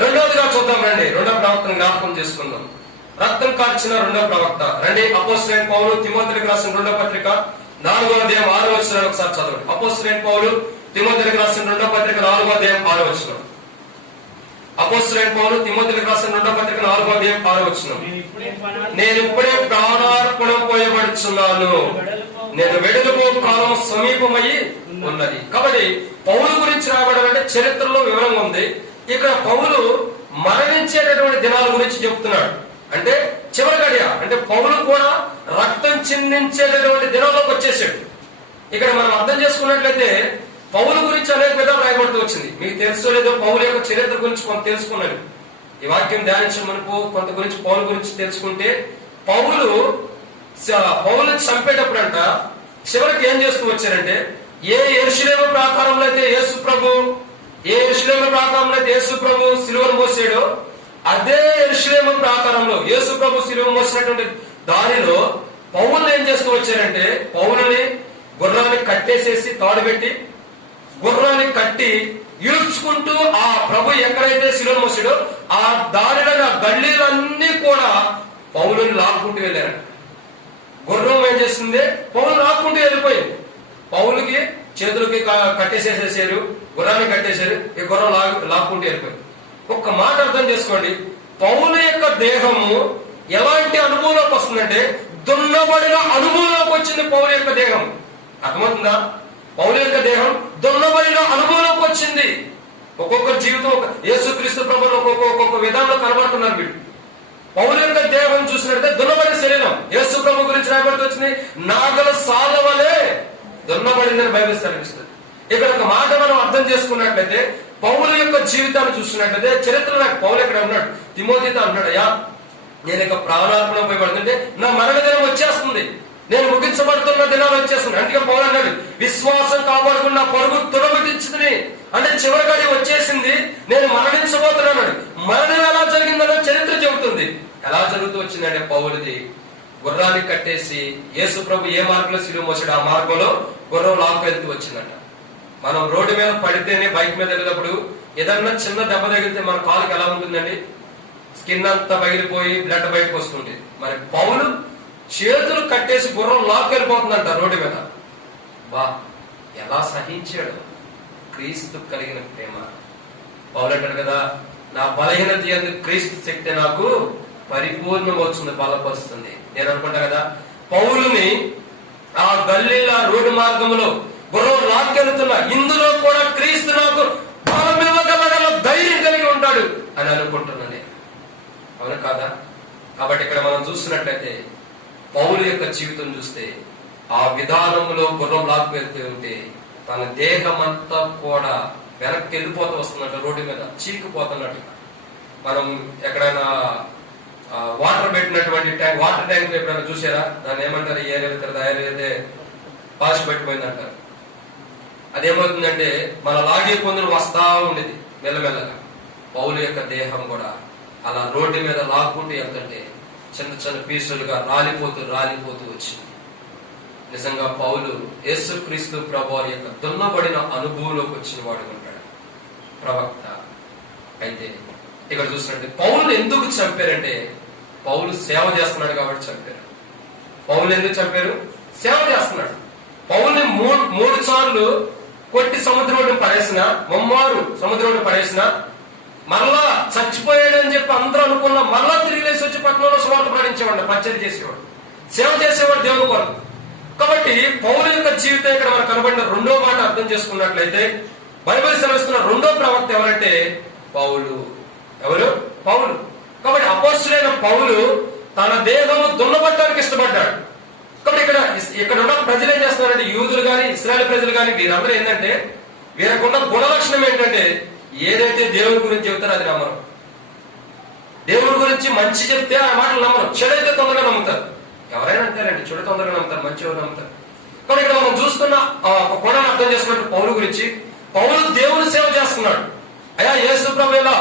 రెండవదిగా చూద్దాం రండి, రెండవ ప్రవక్తను జ్ఞాపకం చేసుకుందాం. రక్తం కార్చిన రెండవ ప్రవక్త రండి. అపోస్తలుడైన పౌలు తిమోతికి రాసిన రెండవ పత్రిక 4వ అధ్యాయం 6వ వచనం ఒకసారి చదవండి. అపోస్తలుడైన పౌలు తిమోతికి రాసిన రెండవ పత్రిక 4వ అధ్యాయం 6వ వచనం. అపోస్తలుడైన పౌలు తిమోతికి రాసిన రెండవ పత్రిక 4వ అధ్యాయం 6వ వచనం. నేను ఇప్పుడే ప్రాణార్పణం పోయబడుచున్నాను, నేను వెడలిపో కాలం సమీపమయ్యి ఉన్నది. కాబట్టి పౌలు గురించి రాబడాలంటే చరిత్రలో వివరంగా ఉంది. ఇక్కడ పౌలు మరణించేటటువంటి దినాల గురించి చెప్తున్నాడు. అంటే చివరి గడియ, అంటే పౌలు కూడా రక్తం చిందించేటటువంటి దినాల్లోకి వచ్చేసాడు. ఇక్కడ మనం అర్థం చేసుకున్నట్లయితే పౌలు గురించి అనేక విధాలు రాయబడుతూ వచ్చింది. మీకు తెలుసో లేదో పౌలు యొక్క చరిత్ర గురించి కొంత తెలుసుకున్నాను. ఈ వాక్యం ధ్యానించిన మనకు కొంత గురించి పౌలు గురించి తెలుసుకుంటే పౌలు చంపేటప్పుడంట చివరికి ఏం చేస్తూ వచ్చారంటే ఏ యెరూషలేము ప్రాకారంలో అయితే యేసు ప్రభు సిలువను మోసాడో అదే యెరూషలేము ప్రాకారంలో యేసు ప్రభు సిలువ మోసినటువంటి దానిలో పౌలు ఏం చేస్తూ వచ్చారంటే పౌలుని గుర్రాన్ని కట్టేసేసి తాడు పెట్టి గుర్రాన్ని కట్టి ఈడ్చుకుంటూ ఆ ప్రభు ఎక్కడైతే సిలువను మోసాడో ఆ దారిలో గల్లీలన్నీ కూడా పౌలుని లాక్కుంటూ వెళ్ళారంట. గుర్రం ఏం చేస్తుంది? పౌలు లాక్కుంటూ వెళ్ళిపోయింది. పౌలుకి చేతులకి కట్టేసేసేసారు, గుర్రాన్ని కట్టేశారు, ఈ గుర్రం లాక్కుంటూ వెళ్ళిపోయింది. ఒక్క మాట అర్థం చేసుకోండి, పౌలు యొక్క దేహము ఎలాంటి అనుభవంలోకి వస్తుందంటే దున్నబడిన అనుభవంలోకి వచ్చింది పౌలు యొక్క దేహం. అర్థమవుతుందా? పౌలు యొక్క దేహం దున్నబడిన అనుభవంలోకి వచ్చింది. ఒక్కొక్క జీవితం యేసుక్రీస్తు ప్రభువులో ఒక్కొక్క విధానంలో కనబడుతున్నారు వీళ్ళు. పౌలు యొక్క దేహం చూసినట్లయితే దున్నబడిన శరీరం. యేసు ప్రభు గురించి రాబడుతూ వచ్చింది, నాగల సాల వలె దున్నబడిందని బైబిల్ స్థాపిస్తుంది. ఇక్కడ ఒక మాట మనం అర్థం చేసుకున్నట్లయితే పౌలు యొక్క జీవితాన్ని చూస్తున్నట్లయితే చరిత్రలో పౌలు ఎక్కడ ఉన్నాడు, తిమోతితో అన్నాడు, అయ్యా నేను ఇక ప్రాణార్పణ పోయబడుతుంటే నా మరణ దినం వచ్చేస్తుంది, నేను ముగించబడుతున్న దినాలు వచ్చేస్తుంది. అందుకే పౌలు అన్నాడు, విశ్వాసం కాపాడుకున్న పరుగు తుడబెట్టించింది. అంటే చివరి గడి వచ్చేసింది, నేను మరణించబోతున్నాను. మరణం ఎలా జరిగిందన్న చరిత్ర చెబుతుంది. ఎలా జరుగుతూ వచ్చిందంటే పౌలుది గుర్రాన్ని కట్టేసి యేసు ప్రభు ఏ మార్గంలో సిలువ మోసాడు ఆ మార్గంలో గుర్రం లాక్కు వెళ్తూ వచ్చిందంట. మనం రోడ్డు మీద పడితేనే బైక్ మీద వెళ్ళినప్పుడు ఏదన్నా చిన్న దెబ్బ తగిలితే మన కాలుకి ఎలా ఉంటుందండి? స్కిన్ అంతా పగిలిపోయి బ్లడ్ బయటకు వస్తుంది. మరి పౌలు చేతులు కట్టేసి గుర్రం లాక్కు వెళ్ళిపోతుందంట రోడ్డు మీద. బా ఎలా సహించాడు! క్రీస్తు కలిగిన ప్రేమ. పౌలు అంటాడు కదా, నా బలహీనత యందు క్రీస్తు శక్తి నాకు పరిపూర్ణమవుతుంది, బలపరుస్తుంది. నేను అనుకుంటా కదా, పౌలుని ఆ గల్లీల రోడ్డు మార్గంలో గుర్రం లాక్కెళ్తున్నా ఇందులో కూడా క్రీస్తు నాకు బలమివ్వగల ధైర్యం కలిగి ఉంటాడు అని అనుకుంటున్నాను. అవును కాదా? కాబట్టి ఇక్కడ మనం చూస్తున్నట్లయితే పౌలు యొక్క జీవితం చూస్తే ఆ విధానంలో గుర్రం లాక్కు వెళ్తూ ఉంటే తన దేహమంతా కూడా వెనక్కి వెళ్ళిపోతూ వస్తున్నట్టు, రోడ్డు మీద చీకిపోతున్నట్టు. మనం ఎక్కడైనా వాటర్ పెట్టినటువంటి ట్యాంక్, వాటర్ ట్యాంక్ ఎప్పుడైనా చూసారా? దాన్ని ఏమంటారు? ఈ ఏరియా అయితే పాసి పెట్టిపోయింది అంటారు. అదేమవుతుందంటే మన లాగే పొందులు వస్తా ఉండేది మెల్లమెల్లగా. పౌలు యొక్క దేహం కూడా అలా రోడ్డు మీద లాక్కుంటూ వెళ్తుంటే చిన్న చిన్న పీసులుగా రాలిపోతూ వచ్చింది. నిజంగా పౌలు యేసుక్రీస్తు ప్రభువారి యొక్క దున్నబడిన అనుభవంలోకి వచ్చిన వాడు ఉంటాడు, ప్రవక్త. అయితే ఇక్కడ చూసినట్టు పౌలు ఎందుకు చంపారంటే, పౌలు సేవ చేస్తున్నాడు కాబట్టి చంపారు. పౌలు ఎందుకు చంపారు? సేవ చేస్తున్నాడు. పౌల్ని మూడు సార్లు కొట్టి సముద్రంలో పడేసిన, ముమ్మారు సముద్రంలో పడేసిన, మరలా చచ్చిపోయాడు అని చెప్పి అందరూ అనుకున్న, మరలా తిరిగి లేచి వచ్చి పట్టణంలో సువార్త ప్రకటించేవాడు, పరిచయం చేసేవాడు, సేవ చేసేవాడు దేవుని కొరకు. కాబట్టి పౌలు యొక్క జీవితం ఇక్కడ మనకు కనబడిన రెండో మాట అర్థం చేసుకున్నట్లయితే, బైబిల్ సెలవిస్తున్న రెండో ప్రవక్త ఎవరంటే పౌలు. ఎవరు? పౌలు. కాబట్టి అపోస్తులైన పౌలు తన దేహము దున్నబట్టడానికి ఇష్టపడ్డాడు. కాబట్టి ఇక్కడ ఉన్న ప్రజలు ఏం చేస్తున్నారంటే, యూదులు గాని ఇశ్రాయేల్ ప్రజలు గాని వీరందరూ ఏంటంటే, వీరకున్న గుణలక్షణం ఏంటంటే, ఏదైతే దేవుని గురించి చెబుతారో అది నమ్మరు. దేవుని గురించి మంచి చెప్తే ఆ మాటలు నమ్మరు, చెడైతే తొందరగా నమ్ముతారు. ఎవరైనా అంటారండి, చెడు తొందరగా నమ్ముతారు, మంచి ఎవరు నమ్ముతారు. కాబట్టి ఇక్కడ మనం చూస్తున్న ఒక కోణాన్ని అర్థం చేసుకున్నట్టు పౌలు గురించి, పౌలు దేవుని సేవ చేస్తున్నాడు. అయ్యా యేసుప్రభు ఇలా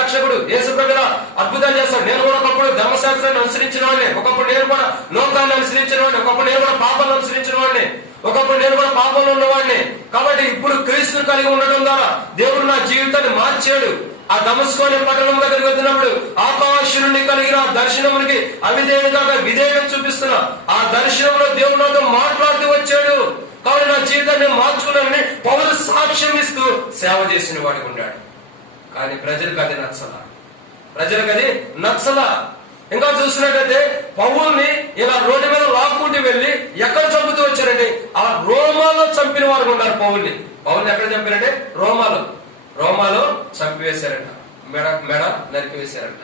రక్షకుడు, యేసుప్రభు ఇలా అద్భుతాలు చేస్తాడు. నేను కూడా ఒకప్పుడు ధర్మశాస్త్రాన్ని అనుసరించిన వాడిని, ఒకప్పుడు నేను కూడా లోకాన్ని అనుసరించిన వాడిని, ఒకప్పుడు నేను కూడా పాపాలను అనుసరించిన వాడిని, ఒకప్పుడు నేను కూడా పాపంలో ఉన్నవాడిని. కాబట్టి ఇప్పుడు క్రీస్తుని కలిగి ఉండడం ద్వారా దేవుడు నా జీవితాన్ని మార్చాడు. ఆ దమస్కు అనే పట్టణం దగ్గరికి వెళ్తున్నప్పుడు ఆకాశం నుండి కలిగిన దర్శనమునికి అవిధేయుడుగా విధేయం చూపిస్తున్నా, ఆ దర్శనంలో దేవుడు నాతో మాట్లాడుతూ వచ్చాడు. కాబట్టి నా జీవితాన్ని మార్చుకున్నానని పౌలు సాక్ష్యం ఇస్తూ సేవ చేసిన వాడికి ఉన్నాడు. కానీ ప్రజలకు అది నచ్చలా. ఇంకా చూసినట్టయితే పౌల్ని ఇలా రోడ్డు మీద లాక్కుంటూ వెళ్ళి ఎక్కడ చంపుతూ వచ్చారంటే, ఆ రోమాలో చంపిన వారు ఉన్నారు. పౌల్ని ఎక్కడ చంపారంటే రోమాలో చంపివేశారంట, మెడ నరికి వేశారంట.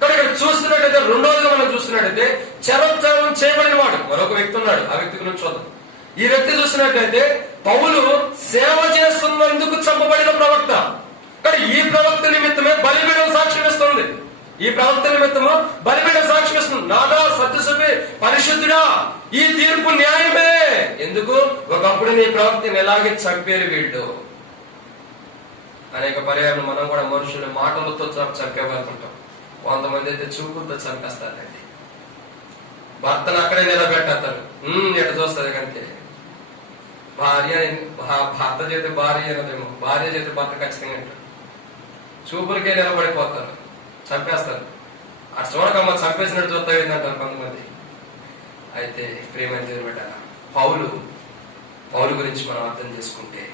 కానీ ఇక్కడ చూస్తున్నట్టయితే రెండోదిగా మనం చూస్తున్నట్టయితే చెరత్యాగం చేయబడిన వాడు మరొక వ్యక్తి ఉన్నాడు. ఆ వ్యక్తి గురించి చూద్దాం. ఈ వ్యక్తి చూసినట్లయితే పౌలు సేవ చేస్తున్నందుకు చంపబడిన ప్రవక్త. కానీ ఈ ప్రవక్త నిమిత్తమే బలిపీఠం సాక్ష్యం ఇస్తుంది. నాదా సత్యసుపి పరిశుద్ధుడా, ఈ తీర్పు న్యాయమే. ఎందుకు? ఒకప్పుడు నీ ప్రవక్తని ఎలాగే చంపారు వీళ్ళు. అనేక పర్యాలు మనం కూడా మనుషులు మాటలతో చంపేవాళ్ళుంటాం. కొంతమంది అయితే చూపులతో చంపేస్తారండి. భర్తను అక్కడే నిలబెట్టేస్తారు. ఎట చూస్తుంది కంటే భర్త చేతి భార్య అయినదేమో, భార్య చేతి భర్త ఖచ్చితంగా అంటారు. చూపులకే నిలబడిపోతారు, చంపేస్తారు. అటు చూడకమ్మ చంపేసినట్టు చూస్తా ఏంటంటారు కొంతమంది. అయితే ప్రియమైన దేవుని బిడ్డ, పౌలు గురించి మనం అర్థం చేసుకుంటే,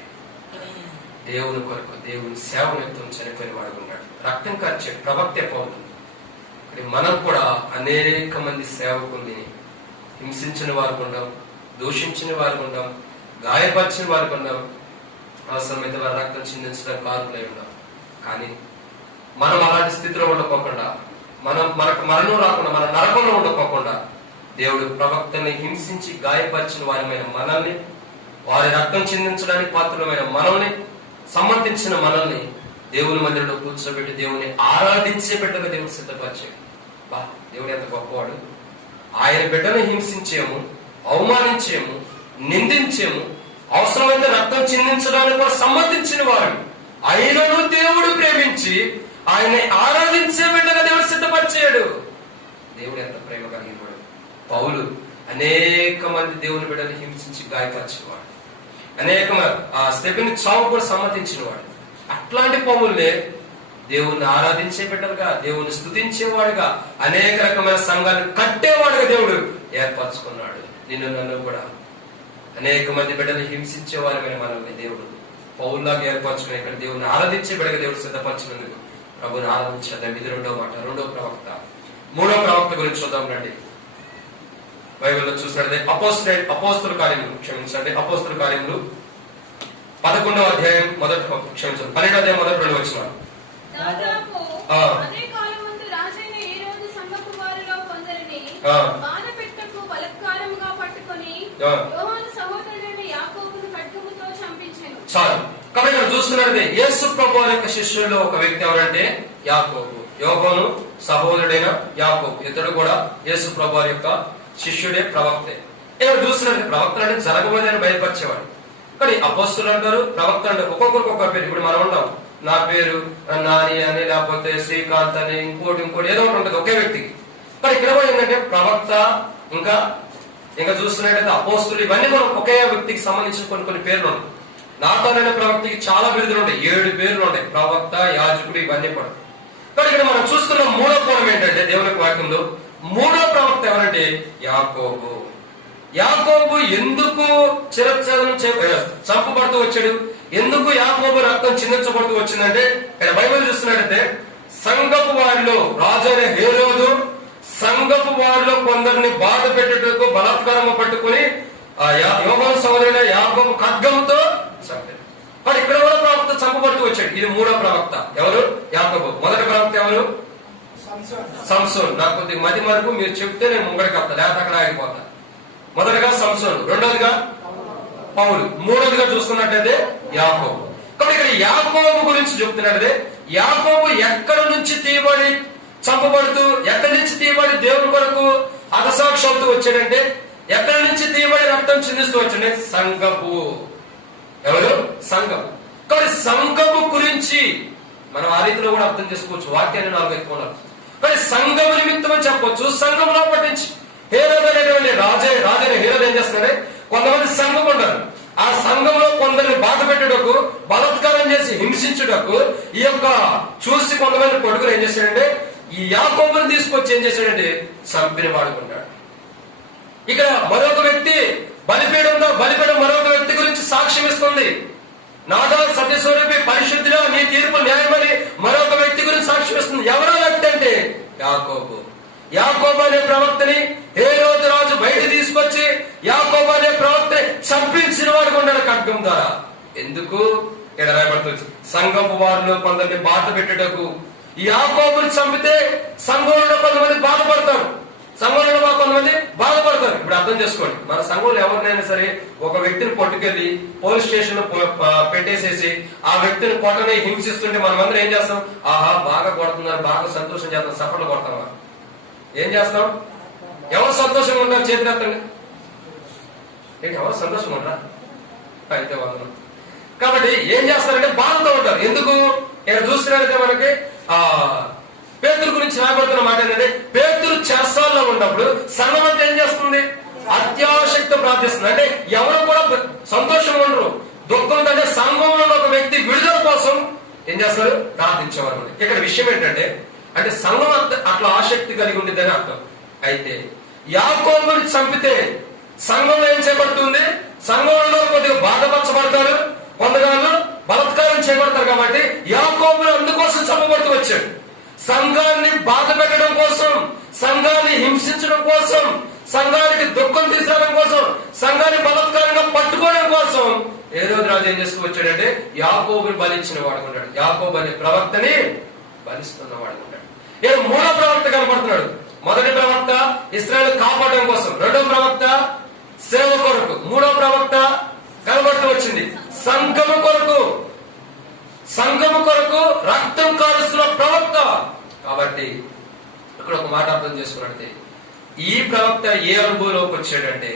దేవుని కొరకు దేవుని సేవ నిమిత్తం చనిపోయిన వాడు ఉన్నాడు, రక్తం కార్చే ప్రవక్తే పౌలు. మనం కూడా అనేక మంది సేవకుల్ని హింసించిన వారు ఉండం, దూషించిన వారు ఉండం, గాయపరిచిన వారు ఉండం, అవసరమైతే వారి రక్తం చిందించడానికి కారులై ఉండం. కానీ మనం అలాంటి స్థితిలో ఉండకోకుండా, మనకు మరణం రాకుండా, మన నరకంలో ఉండకోకుండా, దేవుడు ప్రవక్తని హింసించి గాయపరిచిన వారిమైన మనల్ని, వారి రక్తం చిందించడానికి పాత్రమైన మనల్ని, సమర్థించిన మనల్ని దేవుని మందిరంలో కూర్చోబెట్టి దేవుని ఆరాధించే బిడ్డగా దేవుడు సిద్ధపరిచాడు. దేవుడు ఎంత గొప్పవాడు. ఆయన బిడ్డను హింసించేము, అవమానించేము, నిందించేము, అవసరమైతే రక్తం చిందించడానికి కూడా సమ్మతించిన వాడు. ఆయనను దేవుడు ప్రేమించి ఆయన్ని ఆరాధించే బిడ్డగా దేవుడు సిద్ధపరిచాడు. దేవుడు ఎంత ప్రేమ కలిగినవాడు. పౌలు అనేక మంది దేవుని బిడ్డను హింసించి గాయపరిచేవాడు, అనేక స్టెఫెను చావు కూడా సమ్మతించిన వాడు. అట్లాంటి పౌలునే దేవుణ్ణి ఆరాధించే బిడ్డలుగా, దేవుని స్తుతించేవాడుగా, అనేక రకమైన సంఘాన్ని కట్టేవాడుగా దేవుడు ఏర్పరచుకున్నాడు. నిన్ను నన్ను కూడా అనేక మంది బిడ్డలు హింసించే వారమైన మనల్ని దేవుడు పౌల్లాగా ఏర్పరచుకుని ఇక్కడ దేవుని ఆరాధించే బిడ్డగా దేవుడు సిద్ధపరచినందుకు ప్రభుని ఆరాధించేద్దాం. ఇది రెండో మాట. రెండో ప్రవక్త. మూడో ప్రవక్త గురించి చూద్దాం రండి. బైబిల్లో చూసినట్లయితే అపోస్తుల కార్యములు 11వ అధ్యాయం 12వ అధ్యాయం మొదటి 2 వచనాలు. అదే కాలమందు రాజైన హేరోదు సంఘపు వారిలో కొందరిని బాధపెట్టుటకు బలాత్కారముగా పట్టుకొని యోహాను సహోదరుడైన యాకోబును ఖడ్గముతో చాలు. కాబట్టి ఇక్కడ చూస్తున్నట్టే యేసు ప్రభు యొక్క శిష్యుల్లో ఒక వ్యక్తి ఎవరంటే యాకోబు. యోగోను సహోదరుడైన యాకోబు, ఇతడు కూడా యేసు ప్రభు యొక్క శిష్యుడే, ప్రవక్తే. ఇక్కడ చూస్తున్నట్టు ప్రవక్తలు అంటే జరగబోదని బయలుపరిచేవాడు. కానీ అపోస్తులు అంటారు, ప్రవక్తలు అంటారు. ఒక్కొక్కరికి ఒక్కొక్క పేరు. ఇప్పుడు మనం ఉన్నాం, నా పేరు నాని అని, లేకపోతే శ్రీకాంత్ అని, ఇంకోటి ఏదో ఒకటి ఉంటుంది ఒకే వ్యక్తికి. కానీ ఇక్కడ కూడా ఏంటంటే ప్రవక్త, ఇంకా చూస్తున్నట్టయితే అపోస్తులు, ఇవన్నీ కూడా ఒకే వ్యక్తికి సంబంధించిన కొన్ని పేర్లు ఉంటాయి. నాతోనైన ప్రవక్తకి చాలా బిరుదులు ఉంటాయి, 7 పేర్లు ఉంటాయి. ప్రవక్త, యాజకుడు, ఇవన్నీ కూడా. కానీ ఇక్కడ మనం చూస్తున్న మూడో కోణం ఏంటంటే దేవుని వాక్యంలో మూడో ప్రవక్త ఎవరంటే యాకోబు. యాకోబు ఎందుకు చిరఛేదనం చంపబడుతూ వచ్చాడు? ఎందుకు యాకోబు రక్తం చిందించబడుతూ వచ్చిందంటే ఇక్కడ బైబిల్ చూస్తున్నట్టయితే సంఘపు వారిలో రాజైన హేరోదు సంఘపు వారిలో కొందరిని బాధ పెట్టుటకు బలాత్కారంగా పట్టుకుని యోగం సోదరుడైన యాకోబు ఖడ్గంతో చంపాడు. కానీ ఇక్కడ కూడా ప్రవక్త చంపబడుతూ వచ్చాడు. ఇది మూడో ప్రవక్త. ఎవరు? యాకోబు. మొదటి ప్రవక్త ఎవరు? సంసోన్. నాకు కొద్దిగా మతి మరుపు, మీరు చెప్తే నేను ముంగడికి వస్తా, లేకపోతే అక్కడ ఆగిపోతా. మొదటిగా సంసోన్, రెండోదిగా పౌలు, మూడోదిగా చూస్తున్నట్టయితే యాకోబు. కాబట్టి ఇక్కడ యాకోబు గురించి చెప్తున్నట్టే యాకోబు ఎక్కడి నుంచి తీయబడి చంపబడుతూ, ఎక్కడి నుంచి తీయబడి దేవుని కొరకు హతసాక్షి అవుతూ వచ్చాడంటే, ఎక్కడి నుంచి తీయబడి రక్తం చిందిస్తూ వచ్చాడే సంఘపు. ఎవరు? సంఘం. కాబట్టి సంఘము గురించి మనం ఆ రీతిలో కూడా అర్థం చేసుకోవచ్చు. వాక్యాన్ని 4 కోణాలు. కానీ సంఘం నిమిత్తం అని చెప్పొచ్చు. సంఘంలో పట్టించి హేరోదు అనేటువంటి రాజైన హేరోదు ఏం చేస్తున్నాడే, కొంతమంది సంఘం ఉంటారు. ఆ సంఘంలో కొందరిని బాధ పెట్టుటకు, బలాత్కారం చేసి హింసించుటకు, ఈ యొక్క చూసి కొంతమంది కొడుకులు ఏం చేశాడంటే ఈ యాకోబుని తీసుకొచ్చి ఏం చేశాడంటే చంపిన వాడుకుంటాడు. ఇక్కడ మరొక వ్యక్తి బలిపీఠం మరొక వ్యక్తి గురించి సాక్ష్యం ఇస్తుంది. నాదా సత్యస్వరూపి పరిశుద్ధిలో నీ తీర్పు న్యాయమని మరొక వ్యక్తి గురించి సాక్ష్యం ఇస్తుంది. ఎవరో వ్యక్తి అంటే యాకోబు. యాకోబు అనే ప్రవక్తని హేరోదు రాజు బయట తీసుకొచ్చి యాకోబు అనే ప్రవక్తని చంపించిన వాడు ఉన్నాడు ఖడ్గం ద్వారా. ఎందుకు? ఇక్కడ రాయబడుతుంది సంఘపు వారిలో కొందరిని బాధ పెట్టుటకు. ఈ యాకోబుని చంపితే సంఘంలో కొంతమంది బాధపడతారు. ఇప్పుడు అర్థం చేసుకోండి, మన సంఘంలో ఎవరినైనా సరే ఒక వ్యక్తిని పట్టుకెళ్లి పోలీస్ స్టేషన్ లో పెట్టేసేసి ఆ వ్యక్తిని కొట్టని హింసిస్తుంటే మనం అందరం ఏం చేస్తాం? ఆహా, బాగా కొడుతున్నారు, బాగా సంతోషం చేస్తాం, సఫర్లు కొడతామా? ఏం చేస్తాం? ఎవరు సంతోషంగా ఉంటారు? చేతిరెత్తండి. ఏంటి, ఎవరు సంతోషంగా ఉంటారా? అయితే వందనం. కాబట్టి ఏం చేస్తారంటే బాధతో ఉంటారు. ఎందుకు? ఇక్కడ చూస్తున్నట్లయితే మనకి పేతురు గురించి రాబడుతున్న మాట ఏంటంటే, పేతురు చెరసాల్లో ఉన్నప్పుడు సంఘం అంటే ఏం చేస్తుంది? అత్యాశక్తి ప్రార్థిస్తుంది. అంటే ఎవరు కూడా సంతోషంగా ఉండరు, దుఃఖం. అంటే సంఘంలో ఒక వ్యక్తి విడుదల కోసం ఏం చేస్తారు? ప్రార్థించేవారు. ఇక్కడ విషయం ఏంటంటే, అంటే సంఘం అట్లా ఆసక్తి కలిగి ఉండేదని అర్థం. అయితే యాకోబుని చంపితే సంఘంలో ఏం చేయబడుతుంది? సంఘంలో కొద్దిగా బాధపరచబడతారు, కొంతకాలం బలాత్కారం చేయబడతారు. కాబట్టి యాకోబుని అందుకోసం చంపబడుతూ వచ్చాడు. సంఘాన్ని బాధ పెట్టడం కోసం, సంఘాన్ని హింసించడం కోసం, సంఘానికి దుఃఖం తీసుకురావడం కోసం, సంఘాన్ని బలాత్కారంగా పట్టుకోవడం కోసం హేరోదు రాజు ఏం చేస్తూ వచ్చాడంటే యాకోబుని బలించిన వాడుకుంటాడు. యాకోబు అనే ప్రవక్తని బలిస్తున్న వాడుకుంటాడు. నేను మూడో ప్రవక్త కనపడుతున్నాడు. మొదటి ప్రవక్త ఇశ్రాయేలు కాపాడడం కోసం, రెండో ప్రవక్త సేవ కొరకు, మూడో ప్రవక్త కనబడుతూ వచ్చింది సంఘము కొరకు రక్తం కారుస్తున్న ప్రవక్త. కాబట్టి ఇక్కడ ఒక మాట అర్థం చేసుకున్నట్టే, ఈ ప్రవక్త ఏ అనుభవంలోకి వచ్చాడంటే,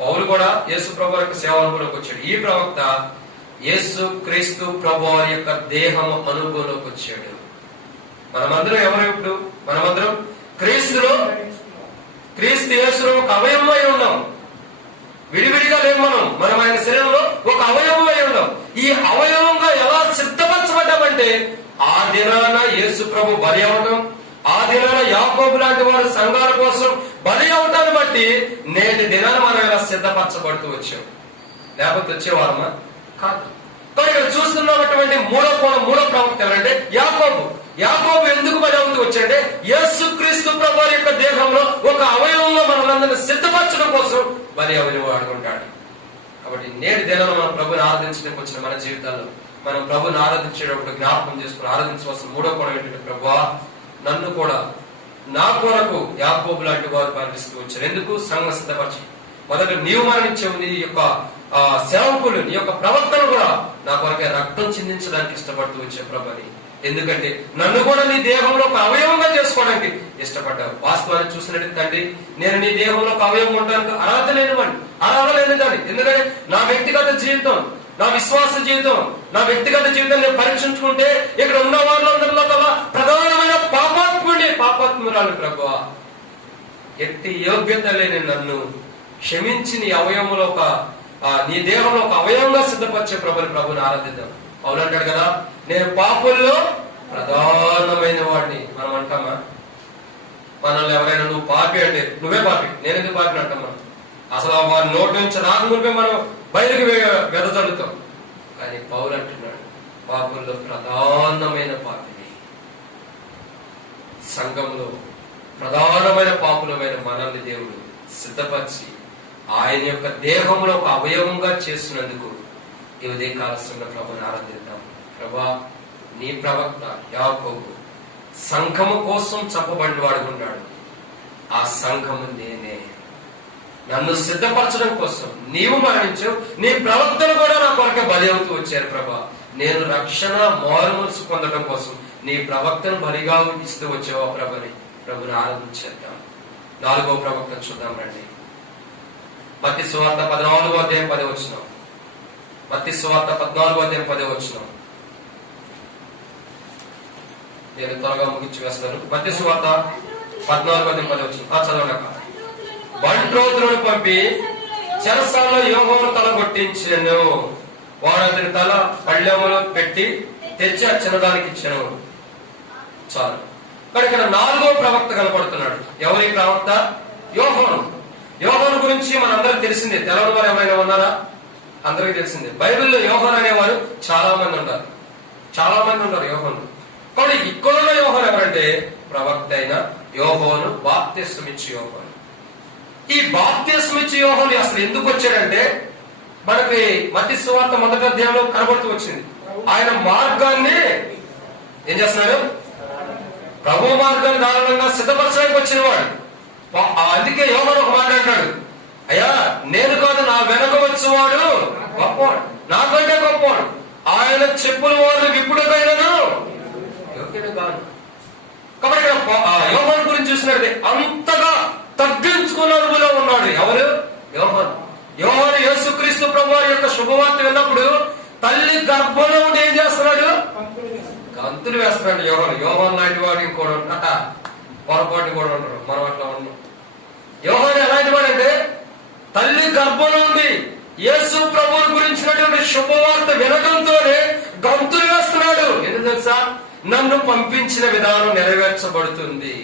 పౌలు కూడా యేసు ప్రభు యొక్క సేవ అనుభవంలోకి వచ్చాడు. ఈ ప్రవక్త యేసు క్రీస్తు ప్రభు యొక్క దేహం అనుభవంలోకి వచ్చాడు. మనమందరం ఎవరు? ఇప్పుడు మనమందరం క్రీస్తు యేసులో ఒక అవయవమై ఉన్నాం. విడివిడిగా లేవు. మనం ఆయన శరీరంలో ఒక అవయవమై ఉన్నాం. ఈ అవయవంగా ఎలా సిద్ధపరచబడ్డామంటే, ఆ దినాన యేసు ప్రభు బలి అవడం, ఆ దినాన యాకోబు లాంటి వారు సంఘాల కోసం బలి అవటాన్ని బట్టి నేటి దినాన మనం ఎలా సిద్ధపరచబడుతూ వచ్చాం. లేకపోతే వచ్చేవారమా? కాదు. కానీ ఇక్కడ చూస్తున్నటువంటి మూడో ప్రవక్త ఎవరంటే యాకోబు ఎందుకు బలి అవుతూ వచ్చాడంటే, యేసు క్రీస్తు ప్రభు యొక్క దేహంలో ఒక అవయవంలో మనల్ని సిద్ధపరచడం కోసం బలి అవయవం వాడుకుంటాడు. కాబట్టి నేటి దినాల్లో మనం ప్రభుని ఆరాధించడానికి వచ్చిన మన జీవితాల్లో మనం ప్రభుని ఆరాధించేటప్పుడు జ్ఞాపకం చేసుకుని ఆరాధించవలసిన మూడో కోణం ఏంటంటే, ప్రభువా నన్ను కూడా నా కొరకు యాకోబు లాంటి వారు మరణిస్తూ వచ్చారు. ఎందుకు? సంఘ సిద్ధపరచు. మొదట నీవు మరణించావు, నీ యొక్క సేవకులు నీ యొక్క ప్రవక్తలు కూడా నా కొరకే రక్తం చిందించడానికి ఇష్టపడుతూ వచ్చే ప్రభని. ఎందుకంటే నన్ను కూడా నీ దేహంలో ఒక అవయవంగా చేసుకోవడానికి ఇష్టపడ్డావు. వాస్తవాన్ని చూసినట్టు తండ్రి, నేను నీ దేహంలో ఒక అవయవం ఉండడానికి అర్హత లేని దాన్ని. ఎందుకంటే నా వ్యక్తిగత జీవితం, నా విశ్వాస జీవితం, నా వ్యక్తిగత జీవితం నేను పరీక్షించుకుంటే ఇక్కడ ఉన్న వాళ్ళందరిలో కల్లా ప్రధానమైన పాపాత్మురాలు ప్రభువా. ఎట్టి యోగ్యత లేని నన్ను క్షమించి నీ అవయవంలో నీ దేహంలో ఒక అవయవంగా సిద్ధపరిచే ప్రభుని ఆరాధిద్దాం. అవునంటాడు కదా, నేను పాపుల్లో ప్రధానమైన వాడిని. మనం అంటామా? మనల్ని ఎవరైనా నువ్వు పాపి అంటే నువ్వే పాపి, నేను ఎందుకు పాపిని అంటామా? అసలు వారి నోటి నుంచి రాకముందే మనం బయలుకి వెదజల్లుతాం. కానీ పౌలు అంటున్నాడు, పాపుల్లో ప్రధానమైన పాపిని. సంఘంలో ప్రధానమైన పాపులమైన మనల్ని దేవుడు సిద్ధపరిచి ఆయన యొక్క దేహంలో ఒక అవయవంగా చేస్తున్నందుకు ఈ ఉదయకాలస్తున్న ప్రభుని ఆరాధిద్దాం. ప్రభా, నీ ప్రవక్త యాకోబు సంఘము కోసం చెప్పబడిన వాడుకున్నాడు. ఆ సంఘము నేనే. నన్ను సిద్ధపరచడం కోసం నీవు మరణించావు, నీ ప్రవక్తలు కూడా నా కొరకే బలి అవుతూ వచ్చారు ప్రభా. నేను రక్షణ మారుమనసు పొందడం కోసం నీ ప్రవక్తను బలిగా ఇస్తూ వచ్చావా ప్రభుని ఆరాధించేద్దాం. 4వ ప్రవక్తను చూద్దాం రండి. మత్తయి సువార్త 14వ అధ్యాయం 10వ వచనం. మత్తయి సువార్త 14వ అధ్యాయం 10వ వచనం. నేను త్వరగా ముగించి వేస్తాను. మత్తయి సువార్త 14వ అధ్యాయం 10వ వచనం. చదవలేక బంట్రోతులను పంపి చెరసాలలో యోగోను తల కొట్టించాను. వాడు అతని తల పళ్ళెములో పెట్టి తెచ్చి చిన్నదానికి ఇచ్చాను. చాలు. కానీ ఇక్కడ 4వ ప్రవక్త కనపడుతున్నాడు. ఎవరి ప్రవక్త? యోహాను. యోహాను గురించి మనందరికి తెలిసిందే. తెలవని వారు ఎవరైనా ఉన్నారా? అందరికీ తెలిసిందే. బైబిల్లో యోహాను అనేవారు చాలా మంది ఉంటారు. యోహాను. కాబట్టి ఇక్కడున్న యోహాను ఎవరంటే ప్రవక్త అయిన యోహాను, బాప్తిస్మం ఇచ్చే యోహాను. ఈ బాప్తిస్మం ఇచ్చే యోహాను అసలు ఎందుకు వచ్చాడంటే మనకి మత్తయి సువార్త 1వ అధ్యాయంలో కనబడుతూ వచ్చింది. ఆయన మార్గాన్ని ఏం చేస్తున్నాడు? ప్రభు మార్గాన్ని దారుణంగా సిద్ధపరచడానికి వచ్చిన వాడు. అందుకే యోహాను ఒక మాట అంటాడు, అయ్యా నేను కాదు, నా వెనక వచ్చేవాడు గొప్పవాడు, నాకంటే గొప్పవాడు. ఆయన చెప్పుల వాడు విప్పుడుకైనాను యోగ్యుడు కాదు. కాబట్టి ఇక్కడ యోహాను గురించి చూసినట్టే అంతగా తగ్గించుకున్న అనుభవంలో ఉన్నాడు. ఎవరు? యోహాను. యోహాను యేసుక్రీస్తు ప్రభువారి యొక్క శుభవార్త విన్నప్పుడు తల్లి గర్భంలో ఉండి ఏం చేస్తున్నాడు? గంతులు వేస్తున్నాడు. యోహాను లాంటి వాడు ఇంకోటి ఉంటా, పొరపాటు కూడా ఉంటారు. మనం అట్లా ఉన్నాం. యోహాను ఎలాంటి వాడంటే తల్లి గర్భంలో ఉండి యేసు ప్రభువుని గురించినటువంటి శుభవార్త వినడంతోనే గంతులు వేస్తున్నాడు. ఎందుకు తెలుసా? నన్ను పంపించిన విధానం నెరవేర్చబడుతుంది.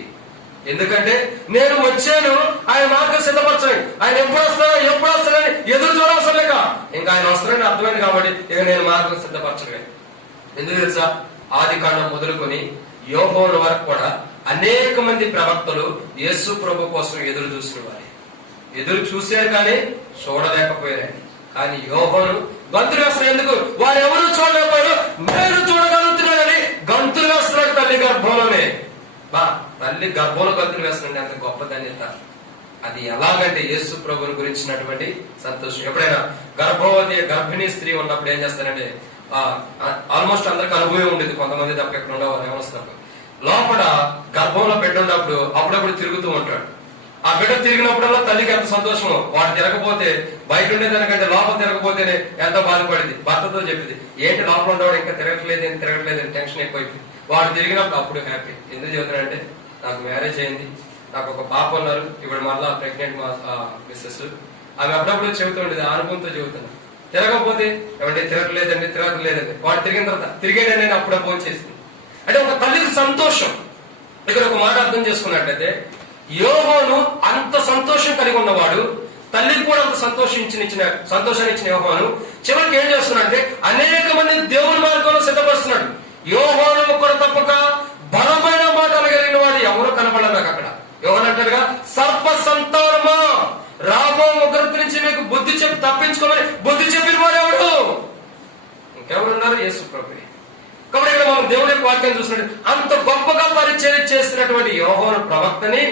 ఎందుకంటే నేను వచ్చాను, ఆయన మార్గం సిద్ధపరచండి, ఆయన ఎప్పుడు వస్తాడని ఎదురు చూడాల్సిన లేక ఇంకా ఆయన వస్తాడని అర్థమైంది. కాబట్టి ఇక నేను మార్గం సిద్ధపరచలేదు. ఎందుకు తెలుసా? ఆది కాండం మొదలుకొని యోహాను వరకు కూడా అనేక మంది ప్రవక్తలు యేసు ప్రభు కోసం ఎదురు చూసిన వారే. ఎదురు చూశారు కానీ చూడలేకపోయారండి. కానీ యోహాను గంతులు వేస్తున్నాడు. ఎందుకు? వారు ఎవరు చూడలేకపోయారు, నేను చూడగలుగుతున్నాడని గంతులు వేస్తున్నాడు. తల్లి గర్భంలోనే తల్లి గర్భంలో గంతులు వేస్తున్నాడు. అంత గొప్ప ధన్యత. అది ఎలాగంటే యేసు ప్రభుని గురించినటువంటి సంతోషం. ఎప్పుడైనా గర్భిణీ స్త్రీ ఉన్నప్పుడు ఏం చేస్తారంటే ఆల్మోస్ట్ అందరికి అనుభవం ఉండేది. కొంతమంది తప్ప ఎక్కడ ఉండేవారు ఏమొస్తున్నప్పుడు లోపల గర్భంలో బిడ్డ ఉన్నప్పుడు అప్పుడప్పుడు తిరుగుతూ ఉంటాడు. ఆ బిడ్డ తిరిగినప్పుడల్లా తల్లికి ఎంత సంతోషమో. వాడు తిరగపోతే బయట ఉండేదానికంటే లోపల తిరగపోతేనే ఎంతో బాధపడింది. భర్తతో చెప్పింది, ఏంటి లోపల ఉండేవాడు ఇంకా తిరగట్లేదని టెన్షన్ ఎక్కువైపోయింది. వాడు తిరిగినప్పుడు అప్పుడు హ్యాపీ. ఎందుకు చెబుతానంటే నాకు మ్యారేజ్ అయింది, నాకు ఒక పాప ఉన్నారు, ఇప్పుడు మళ్ళా ప్రెగ్నెంట్ మిస్సెస్. ఆమె అప్పుడప్పుడు చెబుతుండేది, అనుభవంతో చెబుతున్నా. తిరగకపోతే ఏమంటే తిరగలేదండి. వాడు తిరిగిన తర్వాత తిరిగేడని అప్పుడే ఫోన్ చేసింది. అంటే ఒక తల్లికి సంతోషం. ఇక్కడ ఒక మాట అర్థం చేసుకున్నట్లయితే యోహాను అంత సంతోషం కలిగి ఉన్నవాడు, తల్లికి కూడా అంత సంతోషాన్ని ఇచ్చిన యోహాను చివరికి ఏం చేస్తున్నాడంటే అనేక మంది దేవుని మార్గంలో సిద్ధపరుస్తున్నాడు. యోహాను ఒక్కడు తప్పక బలమైన మాటలు కలిగిన వాడు ఎవరు కనపడలేదు నాకు అక్కడ. యోహాను అంటాడుగా, సర్ప సంతానమా రాబో ఉగ్రత నుంచి మీకు బుద్ధి చెప్పి తప్పించుకోమని బుద్ధి చెప్పిన వాడు ఎవడు? ఇంకెవరున్నారు? యేసు ప్రభువే. కాబట్టి ఇక్కడ మనం దేవుడి యొక్క వాక్యం చూసినట్టు అంత గొప్పగా పరిచయం చేసినటువంటి యోహాను ప్రవక్తని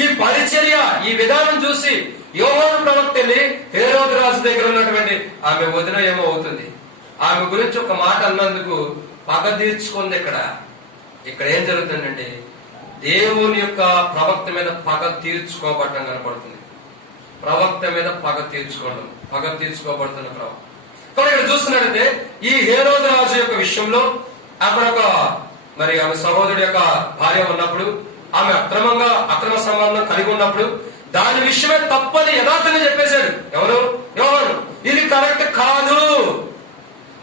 ఈ పరిచర్య, ఈ విధానం చూసి యోహాను ప్రవక్త వెళ్ళి హేరోదు రాజు దగ్గర ఉన్నటువంటి ఆమె వదిన ఏమో అవుతుంది, ఆమె గురించి ఒక మాట అన్నందుకు పగ తీర్చుకుంది. ఇక్కడ ఏం జరుగుతుందంటే దేవుని యొక్క ప్రవక్త మీద పగ తీర్చుకోబడటం కనపడుతుంది. ప్రవక్త మీద పగ తీర్చుకోబడుతున్న ప్రవక్త. కాబట్టి ఇక్కడ చూస్తున్నట్లయితే ఈ హేరోదు రాజు యొక్క విషయంలో అక్కడ మరి ఆమె సహోదరుడి యొక్క భార్య ఉన్నప్పుడు, ఆమె అక్రమ సంబంధం కలిగి ఉన్నప్పుడు దాని విషయమే తప్పని యథార్థంగా చెప్పేశాడు. ఎవరు? యోహాను. ఇది కరెక్ట్ కాదు.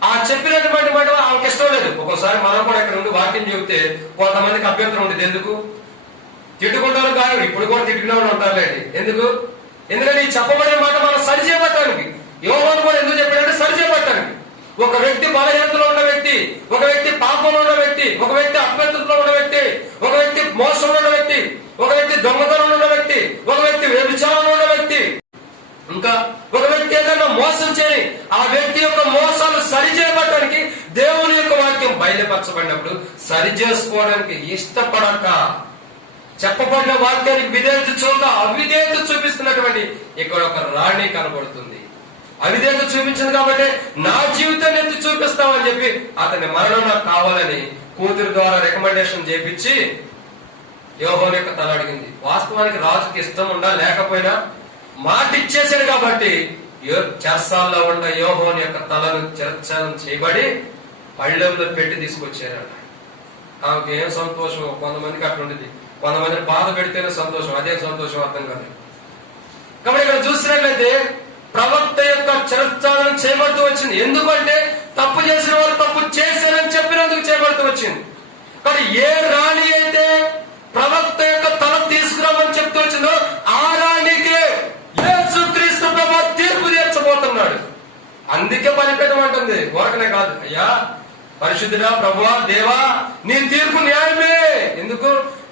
ఆ చెప్పినటువంటి మాట ఆమెకి ఇష్టం లేదు. ఒక్కోసారి మనం కూడా ఇక్కడ నుండి వాక్యం చెబితే కొంతమందికి అభ్యంతరం ఉండేది. ఎందుకు? తిట్టుకుంటారు కాదు, ఇప్పుడు కూడా తిట్టుకునే వాళ్ళు ఉంటారులేండి. ఎందుకంటే ఈ చెప్పబడే మాట మనం సరిచేయబట్టడానికి. యోహాను కూడా ఎందుకు చెప్పాడంటే సరిచేయబట్టడానికి. ఒక వ్యక్తి బలహీనతలో ఉన్న వ్యక్తి, ఒక వ్యక్తి పాపంలో ఉన్న వ్యక్తి, ఒక వ్యక్తి అపవిత్రతలో ఉన్న వ్యక్తి, ఒక వ్యక్తి మోసంలో ఉన్న వ్యక్తి, ఒక వ్యక్తి దొంగతనంలో ఉన్న వ్యక్తి, ఒక వ్యక్తి వ్యభిచారంలో ఉన్న వ్యక్తి, ఇంకా ఒక వ్యక్తి ఏదైనా మోసం చేయని ఆ వ్యక్తి యొక్క మోసాలు సరిచేయబడటానికి దేవుని యొక్క వాక్యం బయలుపరచబడినప్పుడు సరి చేసుకోవడానికి ఇష్టపడక చెప్పబడిన వాక్యానికి అవిధేయత చూపిస్తున్నటువంటి ఇక్కడ ఒక రాణి కనబడుతుంది. అవిధేయత చూపించింది కాబట్టి నా జీవితాన్ని ఎత్తి చూపిస్తామని చెప్పి అతని మరణం నాకు కావాలని కూతురు ద్వారా రికమెండేషన్ చేపించి యోహాను యొక్క తల అడిగింది. వాస్తవానికి రాజుకి ఇష్టం ఉండా లేకపోయినా మాట ఇచ్చేసాడు కాబట్టి చెరసాల్లో ఉన్న యోహాను యొక్క తలను చిరఛేదం చేయబడి పళ్ళెంలో పెట్టి తీసుకొచ్చారట. ఆమెకి ఏం సంతోషం! కొంతమందికి అట్లా ఉండేది, కొంతమందిని బాధ పెడితేనే సంతోషం, అదే సంతోషం అర్థం కాదు. కాబట్టి ఇక్కడ చూసినట్లయితే ప్రవక్త యొక్క చిరఛేదనం చేయబడుతూ వచ్చింది. ఎందుకంటే తప్పు చేసిన వారు తప్పు చేశారని చెప్పినందుకు చేయబడుతూ వచ్చింది. కానీ ఏ రాణి అయితే ప్రవక్త యొక్క తల తీసుకురామని చెప్తూ వచ్చిందో ఆ రాణికే యేసుక్రీస్తు ప్రభువు తీర్పు తీర్చబోతున్నాడు. అందుకే బలిపీఠం అంటుంది, ఊరకనే కాదు. అయ్యా పరిశుద్ధుడా, ప్రభువా, దేవా, నీ తీర్పు న్యాయమే. ఎందుకు?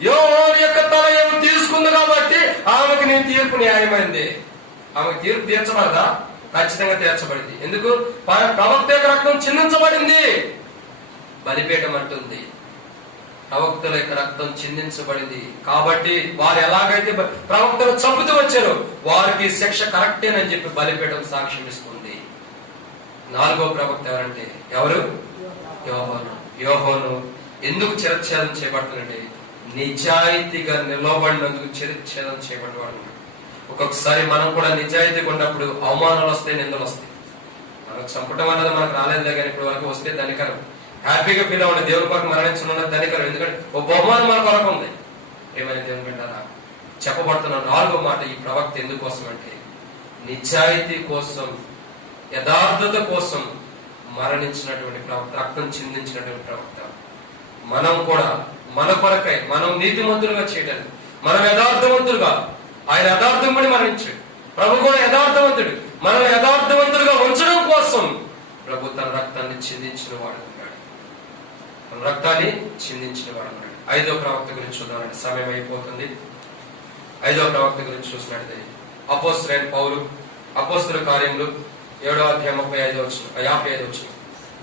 యోహాను యొక్క తల ఏమో తీసుకుంది కాబట్టి ఆమెకు నీ తీర్పు న్యాయమైంది. ఆమెకు తీర్పు తీర్చబడదా? ఖచ్చితంగా తీర్చబడింది. ఎందుకు? ప్రవక్త యొక్క రక్తం చిందించబడింది. బలిపీఠం అంటుంది ప్రవక్తల యొక్క రక్తం చిందించబడింది కాబట్టి వారు ఎలాగైతే ప్రవక్తలు చంపుతూ వచ్చారో వారికి శిక్ష కరెక్టేనని చెప్పి బలిపీఠం సాక్ష్యం ఇస్తుంది. 4వ ప్రవక్త ఎవరంటే ఎవరు? యోహాను. ఎందుకు చిరఛేదం చేయబడుతుందంటే నిజాయితీగా నిలవబడినందుకు చిరఛేదం చేయబడేవాడు. ఒక్కొక్కసారి మనం కూడా నిజాయితీగా ఉన్నప్పుడు అవమానాలు వస్తాయి, నిందలు వస్తాయి. మనకు చంపడం అనేది మనకు రాలేదులే, కానీ ఇప్పుడు వరకు వస్తే ధనికరం. హ్యాపీగా ఫీల్ అవ్వండి, దేవుని కొరకు మరణించడం ధనికరం. ఎందుకంటే ఒక బహుమానం మన కొరకు ఉంది. ఏమైనా దేవుని పెట్టారా? చెప్పబడుతున్న 4వ మాట ఈ ప్రవక్త ఎందుకోసం అంటే నిజాయితీ కోసం, యథార్థత కోసం మరణించినటువంటి ప్రవక్త, రక్తం చిందించినటువంటి ప్రవక్త. మనం కూడా మన కొరకై మనం నీతిమంతులుగా చేయడానికి, మనం యథార్థవంతులుగా, ఆయన యథార్థమని మరణించాడు. ప్రభు కూడా యథార్థవంతుడు. మనల్ని యథార్థవంతులుగా ఉంచడం కోసం ప్రభు తన రక్తాన్ని చిందించిన వాడు ఉన్నాడు. తన రక్తాన్ని చిందించిన వాడు ఉన్నాడు. 5వ ప్రవక్త గురించి చూద్దామండి, సమయం అయిపోతుంది. 5వ ప్రవక్త గురించి చూసినట్లయితే అపోస్తలుడైన పౌలు, అపోస్తల కార్యములు 7వ అధ్యాయం 55 వచ్చిన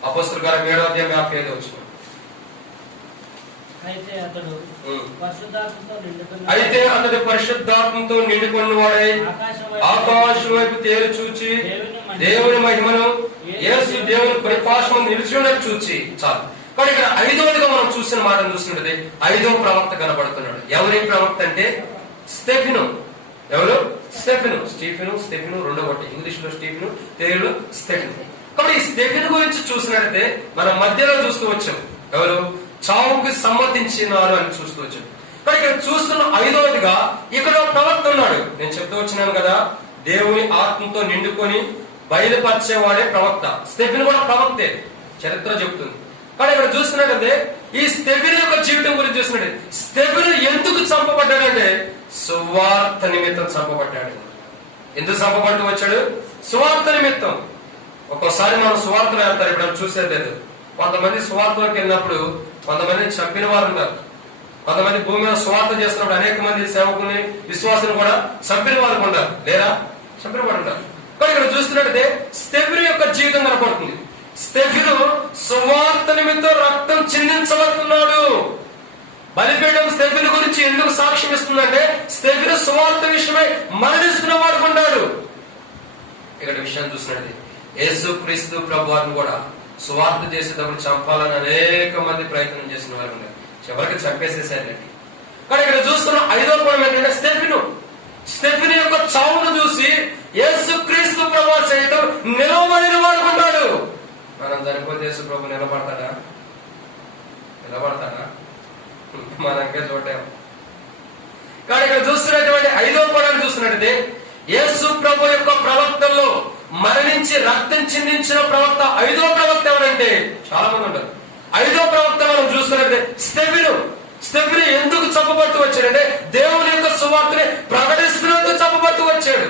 అపోస్తల కార్యం 7వ అధ్యాయం 55 వచ్చిన అయితే అతడు పరిశుద్ధాత్మతో నిండుకున్న వాడై ఆకాశం వైపు తేరు చూచి దేవుని మహిమను, యేసు దేవుని పరిపాషను నిలిచి ఉన్నట్టు చూచి చాలు. కానీ ఇక్కడ 5వదిగా మనం చూసిన మాటను చూసినట్లయితే 5వ ప్రవక్త కనబడుతున్నాడు. ఎవరి ప్రవక్త అంటే స్టెఫెను. ఎవరు? స్టీఫెను 2 ఇంగ్లీష్ లో స్టీఫెను, తెలుగులో స్టెఫెను. కాబట్టి ఈ స్టెఫెను గురించి చూసినట్లయితే మనం మధ్యలో చూస్తూ వచ్చాం. ఎవరు? చావుకి సమ్మతించినారు అని చూస్తూ వచ్చాం. కానీ ఇక్కడ చూస్తున్న 5వదిగా ఇక్కడ ప్రవక్త ఉన్నాడు. నేను చెప్తూ వచ్చినాను కదా, దేవుని ఆత్మతో నిండుకొని బయలుపరిచేవాడే ప్రవక్త. స్టెఫెను కూడా ప్రవక్తే, చరిత్ర చెప్తుంది. కానీ ఇక్కడ చూస్తున్నట్లయితే ఈ స్టెఫెను యొక్క జీవితం గురించి చూస్తున్నట్టు స్టెఫెను ఎందుకు చంపబడ్డాడంటే సువార్త నిమిత్తం చంపబడ్డాడు. ఎందుకు చంపబడుతూ వచ్చాడు? సువార్త నిమిత్తం. ఒక్కోసారి మనం సువార్తలు వెళ్తారు, ఇప్పుడు చూసేది లేదు. కొంతమంది సువార్తలోకి వెళ్ళినప్పుడు కొంతమంది చంపిన వారు ఉంటారు. కొంతమంది భూమి మీద సువార్త చేస్తున్నప్పుడు అనేక మంది సేవకుని, విశ్వాసులు కూడా చంపిన వారు ఉంటారు, లేదా చంపిన వారు ఉంటారు. కానీ ఇక్కడ చూస్తున్నట్టయితే స్టెఫెను యొక్క జీవితం కనపడుతుంది. స్టెఫెను సువార్త నిమిత్తం రక్తం చిందించబడుతున్నాడు. బలిపీఠం స్టెఫెను గురించి ఎందుకు సాక్ష్యం ఇస్తుందంటే స్టెఫెను సువార్త విషయమై మరణిస్తున్న వాడుకున్నాడు. ఇక్కడ విషయాన్ని చూసినట్టు యేసు క్రీస్తు ప్రభువారిని కూడా సువార్త చేసేటప్పుడు చంపాలని అనేక మంది ప్రయత్నం చేసిన వారు ఉన్నారు. చివరికి చంపేసేసారండి. కానీ ఇక్కడ చూస్తున్న 5వ కోణం ఏంటంటే స్టెఫెను యొక్క చావును చూసి యేసు క్రీస్తు ప్రభువారు సైతం నిలవబడిన వాడుకున్నాడు. మనం చనిపోతే యేసు ప్రభు నిలబడతాడా? మనకే చూడాం. కానీ ఇక్కడ చూస్తున్నటువంటి 5వ కోణాన్ని చూస్తున్నట్టయితే యేసు ప్రభు యొక్క ప్రవక్తల్లో మరణించి రక్తం చిందించిన ప్రవక్త 5వ ప్రవక్త ఎవరంటే చాలా మంది ఉంటారు. 5వ ప్రవక్త మనం చూస్తున్నట్టే స్టెఫెను ఎందుకు చంపబడుతూ వచ్చాడంటే దేవుని యొక్క సువార్తని ప్రకటిస్తున్నందుకు చంపబడుతూ వచ్చాడు.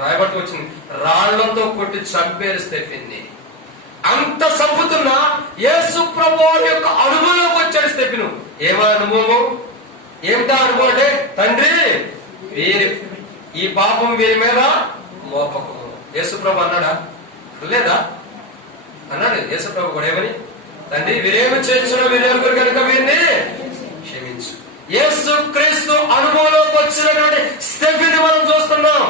రాయబడుతూ వచ్చింది, రాళ్లతో కొట్టి చంపేరు స్టెఫెన్ని. అంత చంపుతున్న యేసు ప్రభువు యొక్క అనుభవంలోకి వచ్చాడు స్టెఫెను. ఏమా అనుభవం? ఏమిటా అనుభవం అంటే, తండ్రి ఈ పాపం వీరి మీద మోపకము. యేసు ప్రభు అన్నాడా? లేదా? అన్నాడు యేసు ప్రభు కూడా. ఏమని? తండ్రి వీరేమి చేస్తున్నా వీరెవరు కనుక వీరిని క్షమించు. యేసు క్రీస్తు అనుభవంలోకి వచ్చినటువంటి స్టెఫెను మనం చూస్తున్నాం.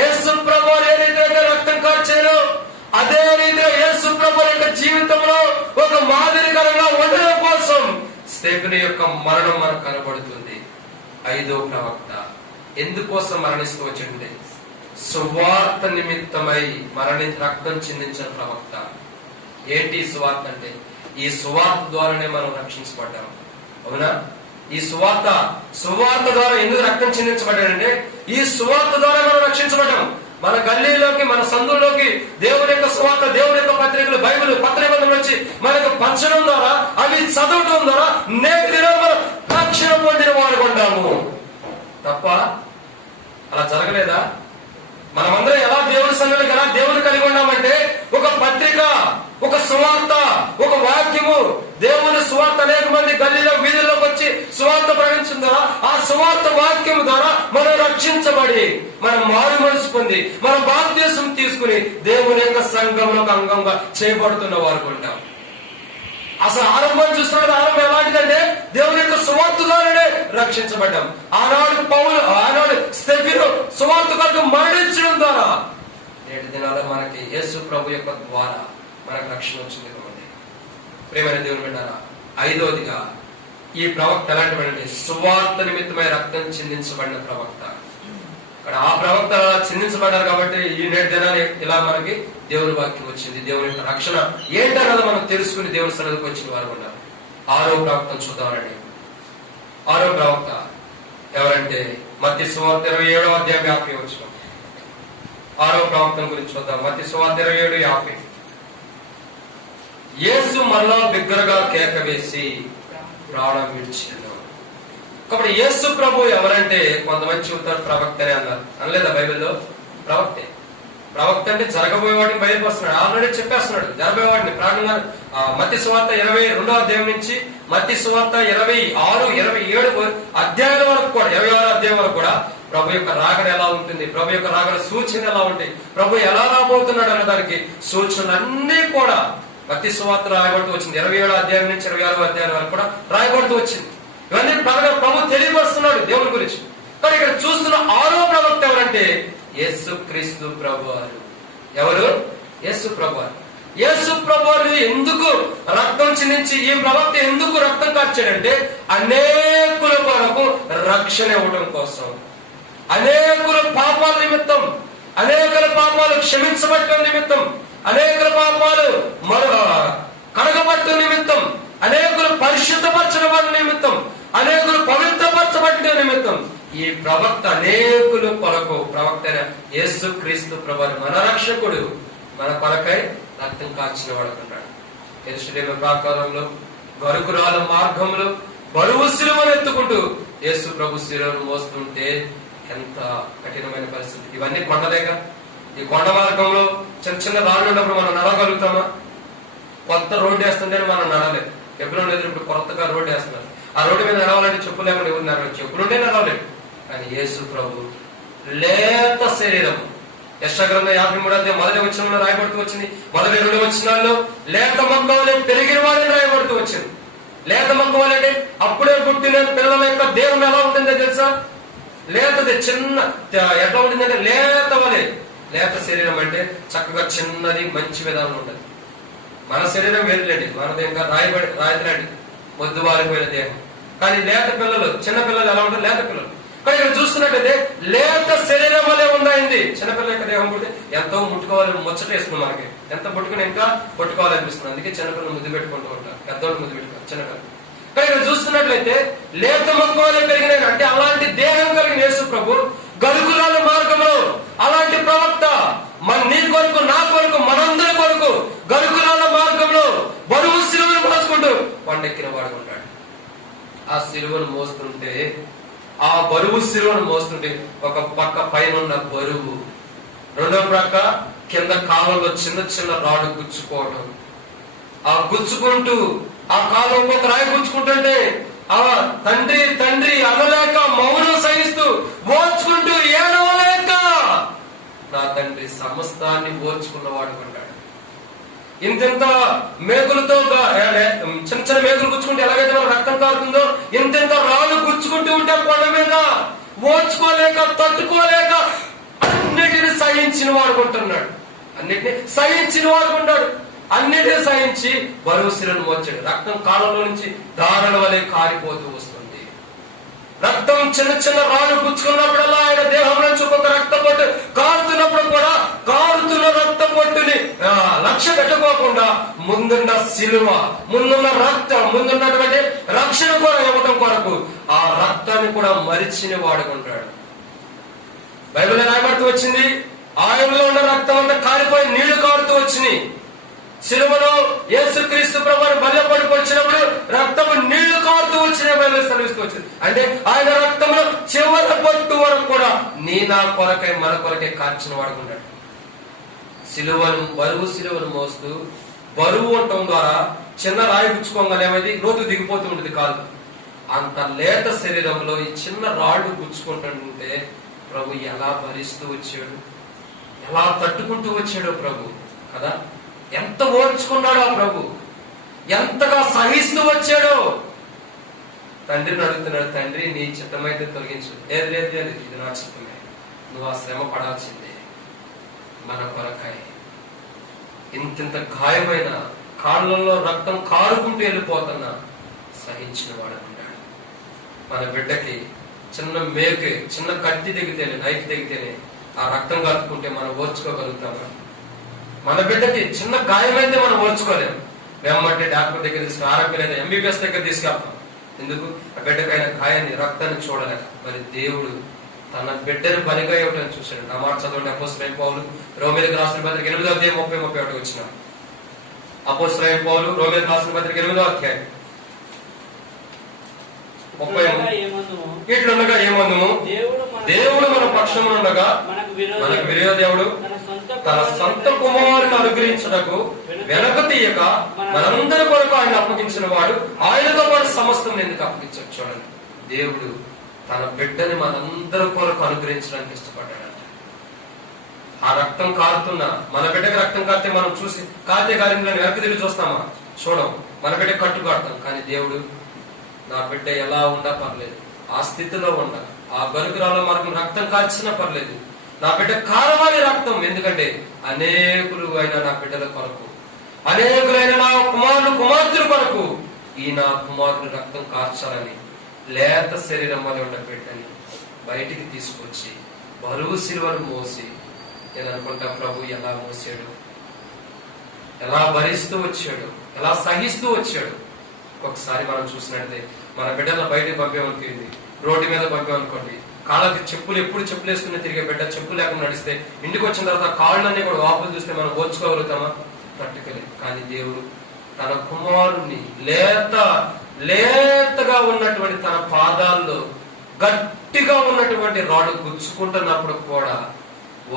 యేసు ప్రభు ఏ రీతిగా రక్తం కార్చారు, అదే రీతిగా యేసు ప్రభు యొక్క జీవితంలో ఒక మాదిరికరంగా ఉండడం కోసం స్టెఫెను యొక్క మరణం మనకు కనబడుతుంది. 5వ ప్రవక్త ఎందుకోసం మరణిస్తూ వచ్చిండే? సువార్త నిమిత్తమై రక్తం చిందించిన ప్రవక్త. ఏంటి సువార్త అంటే? ఈ సువార్త ద్వారానే మనం రక్షించబడ్డాం. అవునా? ఈ సువార్త ద్వారా ఎందుకు రక్తం చిందించబడ్డాడంటే ఈ సువార్త ద్వారా మనం రక్షించబడ్డాం. మన గల్లీలోకి, మన సందుల్లోకి దేవుని యొక్క సువార్త, దేవుని యొక్క పత్రికలు, బైబిల్ పత్రికలు వచ్చి మనకు పంచడం ద్వారా, అవి చదవడం ద్వారా నేటి దినాలు మనం రక్షణ పొందిన వారు కొంటాము తప్ప అలా జరగలేదా? మనమందరం ఎలా దేవుని సన్నిధికి ఎలా దేవుని కలిగి ఉన్నామంటే ఒక పత్రిక, ఒక సువార్త, ఒక వాక్యము. దేవుని సువార్త అనేక మంది గల్లీలో వీధుల్లోకి వచ్చి సువార్త ప్రకటించడం ద్వారా, ఆ సువార్త వాక్యము ద్వారా మనం రక్షించబడి, మనం మారు మనసు పొంది, మనం బాప్తిసం తీసుకుని దేవుని యొక్క సంఘంలో అంగంగా చేయబడుతున్న వారు కొంటాం. అసలు ఆరంభం చూస్తున్నది. ఆరంభం ఎలాంటిదంటే దేవుని యొక్క సువార్త ద్వారానే రక్షించబడ్డాం. ఆనాడు స్టెఫెను సువార్త కొరకు మరణించడం ద్వారా నేటి దినాల్లో మనకి యేసు ప్రభు యొక్క ద్వారా మనకు రక్షణ వచ్చింది. ప్రేమైన దేవుని బిడ్డలారా, 5వదిగా ఈ ప్రవక్త ఎలాంటివంటే సువార్త నిమిత్తమై రక్తం చిందించబడిన ప్రవక్త. ఇక్కడ ఆ ప్రవక్త చిందించబడ్డారు కాబట్టి ఈ నేటి దినాలు ఇలా మనకి దేవుని వాక్యం వచ్చింది. దేవుని యొక్క రక్షణ ఏంటన్నది మనం తెలుసుకుని దేవుని సన్నిధికి వచ్చిన వారు ఉన్నారు. 6వ ప్రవక్తను చూద్దామండి. 6వ ప్రవక్త ఎవరంటే మత్తయి సువార్త 27వ అధ్యాయం 50 వచనం. 6వ ప్రవక్తను గురించి చూద్దాం. మత్తయి సువార్త 27:50. యేసు మరలా బిగ్గరగా కేక వేసి ప్రాణం విడిచాడు. కాబట్టి యేసు ప్రభు ఎవరంటే కొంతమంది చెబుతారు ప్రవక్తనే అన్నారు. అనలేదా బైబిల్లో? ప్రవక్త అంటే జరగబోయే వాటిని బయలుపరుస్తున్నాడు. ఆల్రెడీ చెప్పేస్తున్నాడు జరగబోయే వాటిని. ప్రాణంగా మత్తయి సువార్త 22వ అధ్యాయం నుంచి మత్తయి సువార్త 26, 27 అధ్యాయాల వరకు కూడా, 26వ అధ్యాయం వరకు కూడా ప్రభు యొక్క రాకడ ఎలా ఉంటుంది, ప్రభు యొక్క రాకడ సూచన ఎలా ఉంటాయి, ప్రభు ఎలా రాబోతున్నాడు అనే దానికి సూచనలన్నీ కూడా మత్తయి సువార్త రాయబడుతూ వచ్చింది. 27వ అధ్యాయం నుంచి 26వ అధ్యాయం వరకు కూడా రాయబడుతూ వచ్చింది. ఇవన్నీ ప్రభు తెలియపరుస్తున్నాడు దేవుని గురించి. కానీ ఇక్కడ చూస్తున్న 6వ ప్రవక్త ఎవరంటే యేసు క్రీస్తు ప్రభువారు. ఎవరు? యేసు ప్రభువారు. యేసు ప్రభువారు ఎందుకు రక్తం చిందించి, ఈ ప్రవక్త ఎందుకు రక్తం కార్చాడంటే అనేకుల కొరకు రక్షణ ఇవ్వడం కోసం, అనేకుల పాపాల నిమిత్తం, అనేకుల పాపాలు క్షమించబడటం నిమిత్తం, అనేకుల పాపాలు కడగబడటం నిమిత్తం, అనేకులు పరిశుద్ధపరచడం నిమిత్తం, అనేకులు పవిత్రపరచబడటం నిమిత్తం ఈ ప్రవక్త అనేకులు కొరకు, ప్రవక్త యేసు క్రీస్తు ప్రభువారు మన రక్షకుడు, మన కొరకై రక్తం కార్చిన వాడుకుంటాడు. యెరూషలేము ప్రాకారంలో గరుకురాల మార్గంలో బరువు శిలువను ఎత్తుకుంటూ యేసు ప్రభు శిలువను మోస్తుంటే ఎంత కఠినమైన పరిస్థితి. ఇవన్నీ కొండలేక ఈ కొండ మార్గంలో చిన్న చిన్న రాళ్ళు ఉన్నప్పుడు మనం నడవగలుగుతామా? కొత్త రోడ్డు వేస్తుంటే మనం నడవలేదు. ఎప్పుడు లేదు, ఇప్పుడు కొత్తగా రోడ్డు వేస్తున్నారు. ఆ రోడ్డు మీద నడవాలంటే చెప్పులు లేకుండా ఎవరు నడవాలి? చెప్పులుంటే నడవలేదు. కానీ యేసు ప్రభు లేత శరీరం, యెషయా 53వ అధ్యాయం 1వ వచనంలో రాయబడుతూ వచ్చింది. 2 వచనాల్లో లేత మొక్కవలే పెరిగిన వాడని రాయబడుతూ వచ్చింది. లేత మొక్క వలె అప్పుడే పుట్టిన పిల్లల యొక్క దేహం ఎలా ఉంటుందో తెలుసా? లేతది, చిన్న, ఎట్లా ఉంటుందంటే లేత వలె. లేత శరీరం అంటే చక్కగా చిన్నది, మంచి విధానం ఉంటుంది. మన శరీరం వేరులేండి, మనది ఇంకా రాయితీలాంటి మొద్దు వారిపోయిన దేహం. కానీ లేత పిల్లలు, చిన్న పిల్లలు ఎలా ఉంటారు? లేత పిల్లలు. కానీ ఇక్కడ చూస్తున్నట్టయితే లేత శరీరం వల్లే ఉందాయింది. చిన్నపిల్లల యొక్క దేహం పుడితే ఎంతో ముట్టుకోవాలని ముచ్చట వేస్తుంది మనకి. ఎంత పుట్టుకుని ఇంకా పట్టుకోవాలనిపిస్తుంది. అందుకే చిన్నపిల్లలు ముద్దు పెట్టుకుంటూ ఉంటారు, పెద్దవాళ్ళు ముద్దు పెట్టుకుంటారు చిన్నపిల్లలు. కానీ ఇక్కడ చూస్తున్నట్లయితే లేత మొక్క వల్లే పెరిగినాయి అంటే అలాంటి దేహం కలిగిన యేసు ప్రభు గలుగురాల మార్గంలో అలాంటి ప్రవక్త నీ కొరకు, నా కొరకు, మనందరి కొరకు గలుగురాల మార్గంలో బరువు సిలువను మోసుకుంటూ కొండెక్కిన వాడు ఉంటాడు. ఆ సిలువను మోస్తుంటే, ఆ బరువు సిలువను మోస్తుంటే ఒక పక్క పైన ఉన్న బరువు, రెండో ప్రక్క కింద కాలంలో చిన్న చిన్న రాడు గుచ్చుకోవడం. ఆ గుచ్చుకుంటూ ఆ కాలం ఒక రాయి గుచ్చుకుంటుంటే ఆ తండ్రి తండ్రి అనలేక మౌనం సహిస్తూ ఓర్చుకుంటూ ఏడవలేక నా తండ్రి సమస్తాన్ని ఓర్చుకున్నవాడు అంటాడు. ఇంతెంత మేకులతో చిన్న చిన్న మేకులు గుచ్చుకుంటే ఎలాగైతే మన రక్తం కారుతుందో ఇంతెంత రాళ్ళు గుచ్చుకుంటూ ఉంటే కొండ మీద ఓర్చుకోలేక, తట్టుకోలేక అన్నిటిని సహించిన వాడుకుంటున్నాడు. అన్నిటిని సహించిన వాడుకుంటాడు. అన్నిటిని సహించి బరువు శిలను మోచాడు. రక్తం కాలంలో నుంచి దారుల వలె కారిపోతూ వస్తుంది. రక్తం చిన్న చిన్న రాళ్ళు పుచ్చుకున్నప్పుడల్లా ఆయన దేహం నుంచి ఒక్కొక్క రక్త పొట్టు కారుతున్నప్పుడు కూడా కారుతున్న రక్త పొట్టుని లక్ష్య పెట్టుకోకుండా ముందున్న సిలువ, ముందున్న రక్తం, ముందున్నటువంటి రక్షణ కూడా ఇవ్వటం కొరకు ఆ రక్తాన్ని కూడా మరిచిన వాడుకుంటాడు. బైబిల్ రాయబడుతూ వచ్చింది, ఆయనలో ఉన్న రక్తం అంతా కారిపోయి నీళ్లు కారుతూ వచ్చినాయి. సిలువలో యేసుక్రీస్తు ప్రభువుని బలిపడికి వచ్చినప్పుడు రక్తము నీళ్లు కారుతూ వచ్చిన బైబిల్ సెలవిస్తూ వచ్చింది. అంటే ఆయన రక్తంలో చివరి పొట్టు వరకు కూడా నీ నా కొరకై, మన కొరకై కార్చిన వాడుకుంటాడు. సిలువను, బరువు సిలువను మోస్తూ బరువు ఉండటం ద్వారా చిన్న రాయి గుచ్చుకోగానే ఏమైంది? లోతు దిగిపోతూ ఉంటుంది కాలు. అంత లేత శరీరంలో ఈ చిన్న రాళ్ళు గుచ్చుకుంటుంటే ప్రభు ఎలా భరిస్తూ వచ్చాడు, ఎలా తట్టుకుంటూ వచ్చాడో ప్రభు కదా. ఎంత ఓర్చుకున్నాడో ఆ ప్రభు, ఎంతగా సహిస్తూ వచ్చాడో. తండ్రిని అడుగుతున్నాడు, తండ్రి నీ చిత్తమైతే తొలగించు. లేదు లేదు లేదు, ఇది నా చిత్తమే, నువ్వు ఆ శ్రమ పడాల్సిందే మన కొరకాయ. ఇంతింత గాయమైన కాళ్ళల్లో రక్తం కారుకుంటూ వెళ్ళిపోతున్నా సహించిన వాడు అన్నాడు. మన బిడ్డకి చిన్న మేకే, చిన్న కత్తి దిగితేనే, నైఫ్ దిగితేనే ఆ రక్తం కలుపుకుంటే మనం ఓర్చుకోగలుగుతామా? మన బిడ్డకి చిన్న గాయమైతే మనం ఓర్చుకోలేము. మేమంటే డాక్టర్ దగ్గర తీసుకుని, ఆరోగ్యం ఎంబీబీఎస్ దగ్గర తీసుకెళ్తాం. ఎందుకు? ఆ బిడ్డకైన గాయాన్ని, రక్తాన్ని చూడలేక. మరి దేవుడు తన బిడ్డని బలిగా ఇవ్వటం చూశాడు. నా మాట చదవండి, అపోస్తలుడైన పౌలు రోమీయులకు రాసిన పత్రిక 8వ అధ్యాయం 30-31 వచ్చిన. అపోస్తలుడైన పౌలు రోమీయులకు రాసిన పత్రిక 8వ అధ్యాయం 30. ఇట్లుండగా ఏమందుము? దేవుడు మన పక్షమునుండగా మనకు విరోధేవుడు తన సొంత కుమారుని అనుగ్రహించుటకు వెనక తీయక మనందరి కొరకు ఆయన అప్పగించిన వాడు ఆయనతో పాటు సమస్తం ఎందుకు అప్పగించాడు? చూడండి, దేవుడు తన బిడ్డని మనందరి కొరకు అనుగ్రహించడానికి ఇష్టపడ్డాడంట. ఆ రక్తం కారుతున్నా, మన బిడ్డకి రక్తం కారితే మనం చూసి కాతే కారిందని వెనక్కి తిరిగి చూస్తామా? చూడం. మన బిడ్డ కట్టు కాడతాం. కానీ దేవుడు నా బిడ్డ ఎలా ఉండా పర్లేదు, ఆ స్థితిలో ఉండ, ఆ గలుగురాల మార్గం రక్తం కాల్చినా పర్లేదు, నా బిడ్డ కారవాలి రక్తం. ఎందుకంటే అనేకులు అయిన నా బిడ్డల కొరకు, అనేకులైన నా కుమారులు కుమార్తెల కొరకు ఈ నా కుమారుడు రక్తం కార్చాలని లేత శరీరం వల్ల ఉన్న బిడ్డని బయటికి తీసుకొచ్చి బరువు సిలువను మోసి, నేను అనుకుంటా ప్రభు ఎలా మోసాడు, ఎలా భరిస్తూ వచ్చాడు, ఎలా సహిస్తూ వచ్చాడు. ఒకసారి మనం చూసినట్లయితే మన బిడ్డల బయటకు పంపేమనుకుంది, రోడ్డు మీద పంపేమనుకోండి, కాళ్ళకి చెప్పులు, ఎప్పుడు చెప్పులు వేసుకుని తిరిగే బిడ్డ చెప్పులు లేకుండా నడిస్తే ఇంటికి వచ్చిన తర్వాత కాళ్ళన్నీ కూడా వాపులు చూస్తే మనం ఓర్చుకోగలుగుతామా? తట్టుకోలేదు. కానీ దేవుడు తన కుమారుణ్ణి లేతగా ఉన్నటువంటి తన పాదాల్లో గట్టిగా ఉన్నటువంటి రాడు గుచ్చుకుంటున్నప్పుడు కూడా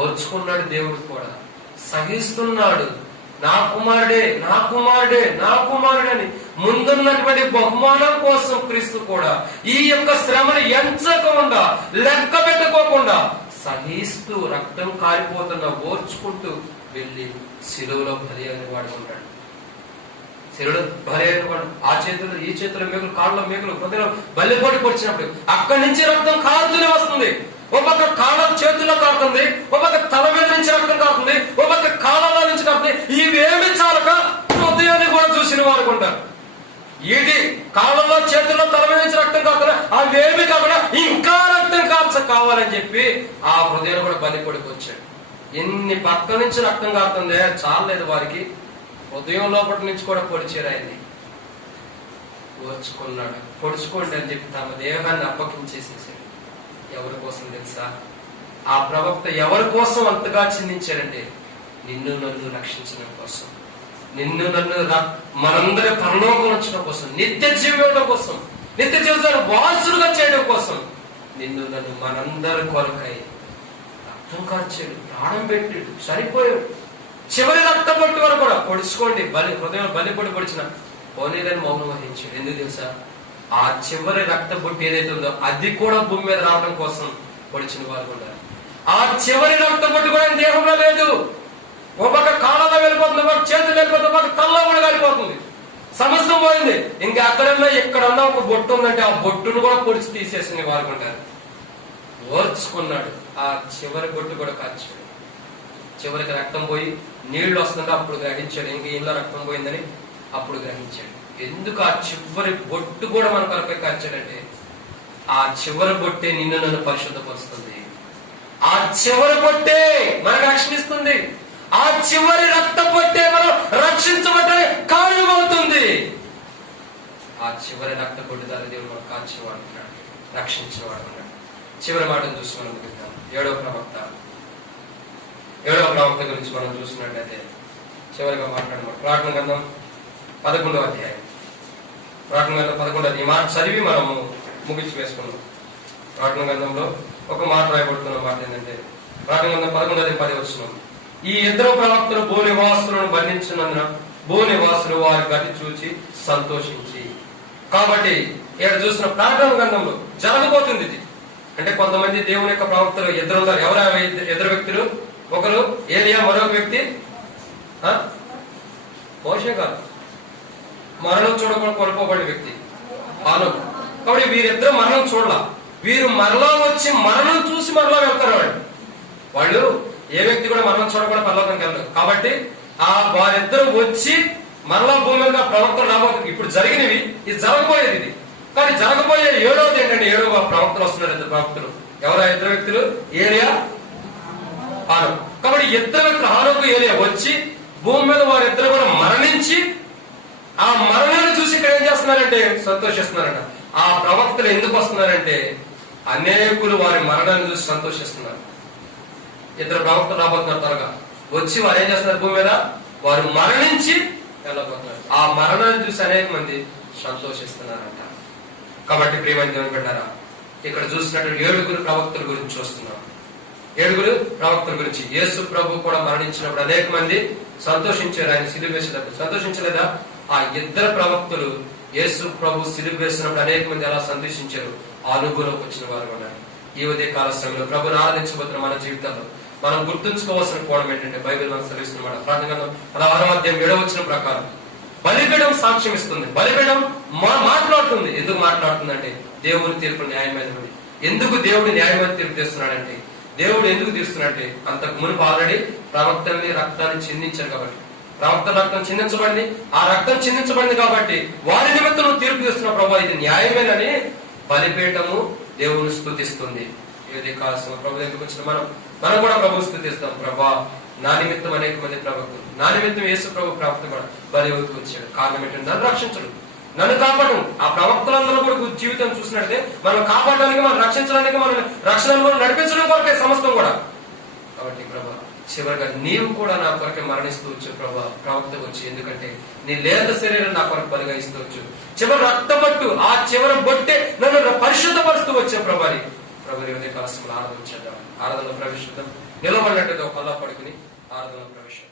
ఓర్చుకున్నాడు. దేవుడు కూడా సహిస్తున్నాడు. నా కుమారుడే, నా కుమారుడే, నా కుమారుడని ముందున్నటువంటి బహుమానం కోసం క్రీస్తు కూడా ఈ యొక్క శ్రమను ఎంచకుండా, లెక్క పెట్టుకోకుండా సహిస్తూ రక్తం కారిపోతున్న ఓర్చుకుంటూ వెళ్ళి శిలువలో బలి అని వాడుకుంటాడు. శరీరం భలే ఆ చేతులు ఈ చేతుల మేకులు కాళ్ళ మేకులు హృదయంలో బలిపోటీ పొడిచినప్పుడు అక్కడి నుంచి రక్తం కారుతూనే వస్తుంది. ఒక పక్క కాళ్ళ చేతుల్లో కారుతుంది, ఒక పక్క తల మీద నుంచి రక్తం కారుతుంది, ఒక పక్క కాళ్ళలో నుంచి కారుతుంది. ఇవేమి చాలక హృదయాన్ని కూడా చూసిన వారు ఉంటారు. ఇది కాళ్ళలో చేతుల్లో తల మీద నుంచి రక్తం కారుతుంది, అవేమి కాకుండా ఇంకా రక్తం కావాలని చెప్పి ఆ హృదయాన్ని కూడా బలిపోడికి వచ్చాడు. ఎన్ని పక్కల నుంచి రక్తం కారుతుందే చాలలేదు వారికి, హృదయం లోపటి నుంచి కూడా పొడిచారు. ఆయన్ని ఓర్చుకున్నాడు. పొడుచుకోండి అని చెప్పి తమ దేహాన్ని అప్పగించేసేసాడు. ఎవరి కోసం తెలుసా? ఆ ప్రవక్త ఎవరి కోసం అంతగా చిందించాడంటే నిన్ను నన్ను రక్షించడం కోసం, నిన్ను నన్ను మనందరి పరలోకం ఉంచడం కోసం, నిత్య జీవితం కోసం, నిత్య జీవితాన్ని వారసులుగా చేయడం కోసం నిన్ను నన్ను మనందరి కొరకై రక్తం కార్చాడు, ప్రాణం పెట్టాడు, చనిపోయాడు. చివరి రక్త పట్టు వరకు కూడా పొడుచుకోండి హృదయం బలిపొడి పొడిచిన పోనీలని మౌనం వహించాడు. ఎందుకు తెలుసా? ఆ చివరి రక్త బొట్టు ఏదైతే ఉందో అది కూడా భూమి మీద రావడం కోసం పొడిచిన వారు ఉన్నారు. ఆ చివరి రక్త బొట్టు కూడా దేహంలో లేదు. ఒక పక్క కాళ్ళలో వెళ్ళిపోతుంది, ఒక చేతులు వెళ్ళిపోతుంది, ఒక తల్లో కూడా వెళ్ళిపోతుంది. సమస్తం పోయింది. ఇంకా అక్కడన్నా ఎక్కడన్నా ఒక బొట్టు ఉందంటే ఆ బొట్టును కూడా పొడిచి తీసేసిన వారు ఉంటారు. ఓర్చుకున్నాడు. ఆ చివరి బొట్టు కూడా కాల్చాడు. చివరికి రక్తం పోయి నీళ్లు వస్తుంటే అప్పుడు గ్రహించాడు, ఇంక ఇంట్లో రక్తం పోయిందని అప్పుడు గ్రహించాడు. ఎందుకు ఆ చివరి బొట్టు కూడా మన కొరపై కార్చాడంటే ఆ చివరి బొట్టే నిన్ను నన్ను పరిశుద్ధపరుస్తుంది. ఆ చివరి బొట్టే మనకు రక్షణిస్తుంది. ఆ చివరి రక్త బొట్టే మనం రక్షించబడ్డ కారణమవుతుంది. ఆ చివరి రక్త బొట్టు ద్వారా దేవుడు మనం కాల్చేవాడు, రక్షించేవాడు అన్నాడు. చివరి మాటను చూసి మనం ముగిద్దాం. ఏడవ ప్రవక్త గురించి మనం చూసినట్లయితే చివరిగా మాట్లాడమాట ప్రకటన గ్రంథం 11వ అధ్యాయం. ప్రకటన గ్రంథం 11 ఈ మాట చదివి మనము ముగించి వేసుకున్నాం. ప్రకటన గ్రంథంలో ఒక మాట రాయబడుతున్న మాట ఏంటంటే ప్రకటన గ్రంథం 11:10 ఈ ఇద్దరు ప్రవక్తలు భూనివాసులను బంధించినందున భూనివాసులు వారి గతి చూచి సంతోషించి. కాబట్టి ఇక్కడ చూసిన ప్రకటన గ్రంథంలో జరగబోతుంది ఇది. అంటే కొంతమంది దేవుని యొక్క ప్రవక్తలు ఇద్దరు ఉన్నారు. ఎవరు ఇద్దరు వ్యక్తులు? ఒకరు ఏలియా, మరొక వ్యక్తి మోషే కాదు, మరణం చూడకుండా కొనుక్కోబడిన వ్యక్తి హానోకు. కాబట్టి వీరిద్దరు మరణం చూడాల. వీరు మరలా వచ్చి మరణం చూసి మరలా వెళ్తారు. వాళ్ళు ఏ వ్యక్తి కూడా మరణం చూడకుండా పరలోకానికి వెళ్తారు. కాబట్టి వారిద్దరు వచ్చి మరలా భూమి మీద ప్రవక్తలు రాబోతుంది. ఇప్పుడు జరిగినవి, ఇది జరగబోయేది ఇది. కానీ జరగబోయే ఏడవది ఏంటంటే ఏడవ ప్రవక్తలు వస్తున్నారు. ఇద్దరు ప్రవక్తలు. ఎవరు ఆ ఇద్దరు వ్యక్తులు? ఏలియా, హానోకు. కాబట్టి ఇద్దరు వ్యక్తులు హానోకు, ఏలియా వచ్చి భూమి మీద వారిద్దరు కూడా మరణించి ఆ మరణాన్ని చూసి ఇక్కడ ఏం చేస్తున్నారంటే సంతోషిస్తున్నారంట. ఆ ప్రవక్తలు ఎందుకు వస్తున్నారంటే అనేకులు వారి మరణాన్ని చూసి సంతోషిస్తున్నారు. ఇద్దరు ప్రవక్తలు రాబోతున్నారు. త్వరగా వచ్చి వారు ఏం చేస్తున్నారు? భూమి మీద వారు మరణించి వెళ్ళబోతున్నారు. ఆ మరణాన్ని చూసి అనేక మంది సంతోషిస్తున్నారంట. కాబట్టి ప్రియమైన దేవుని బిడ్డలారా, ఇక్కడ చూసినట్టు 7 ప్రవక్తల గురించి చూస్తున్నాం. 7 ప్రవక్తల గురించి. యేసు ప్రభు కూడా మరణించినప్పుడు అనేక మంది సంతోషించారు. ఆయన సిలువ వేసినప్పుడు సంతోషించలేదా? ఆ ఇద్దరు ప్రవక్తలు యేసు ప్రభు సిలువ వేసినప్పుడు అనేక మంది ఎలా సంతోషించారు, అనుభవంలోకి వచ్చిన వారు ఉన్నారు. ఈ ఉదయ కాల సమయంలో ప్రభుని ఆరాధించబోతున్న మన జీవితాల్లో మనం గుర్తుంచుకోవాల్సిన కోణం ఏంటంటే బైబిల్ మనం సెలవిస్తున్నమాట. ప్రార్థన 16వ అధ్యాయం 7వ వచనం ప్రకారం బలిపీఠం సాక్ష్యం ఇస్తుంది. బలిపీఠం మాట్లాడుతుంది. ఎందుకు మాట్లాడుతుంది అంటే దేవుని తీర్పు న్యాయమైనది. ఎందుకు దేవుడు న్యాయమైన తీర్పు తీస్తున్నాడంటే దేవుడు ఎందుకు తీస్తున్నాడంటే అంతకు మునుపు ఆల్రెడీ ప్రవక్తల్ని రక్తాన్ని చిందించారు కాబట్టి, ప్రవక్త రక్తం చిందించబడింది. ఆ రక్తం చిందించబడింది కాబట్టి వారి నిమిత్తం తీర్పు తీస్తున్న ప్రభు ఇది న్యాయమేనని బలిపీఠము దేవుని స్తుతిస్తుంది. ఏది కాల్సిన ప్రభు ఎందుకు వచ్చిన మనం కూడా ప్రభు స్తుతిస్తాం. ప్రభా, నా నిమిత్తం అనేక మంది ప్రవక్తలు, నా నిమిత్తం యేసు ప్రభు ప్రవక్త కూడా బలి వచ్చాడు. కారణం ఏంటంటే నన్ను రక్షించడు, నన్ను కాపాడడం. ఆ ప్రవక్తలందరూ కూడా జీవితం చూసినట్టే మనం కాపాడడానికి, మనం రక్షించడానికి, మనం రక్షణ నడిపించడం కొరకే సమస్తం కూడా. కాబట్టి ప్రభా, చివరిగా నీవు కూడా నా కొరకే మరణిస్తూ వచ్చు ప్రభా, ప్రవక్త వచ్చి. ఎందుకంటే నీ లేత శరీరం నా కొరకు బలిగా ఇస్తూ వచ్చు. చివరి రక్తపట్టు, ఆ చివరి బొట్టే నన్ను పరిశుద్ధపరుస్తూ వచ్చే ప్రభాని ప్రభుని కలసములు ఆరాధించేద్దాం. ఆరాధనలో ప్రవేశిద్దాం. నిలబడినట్టుగా కల్లా పడుకుని ఆరాధనలో ప్రవేశిద్దాం.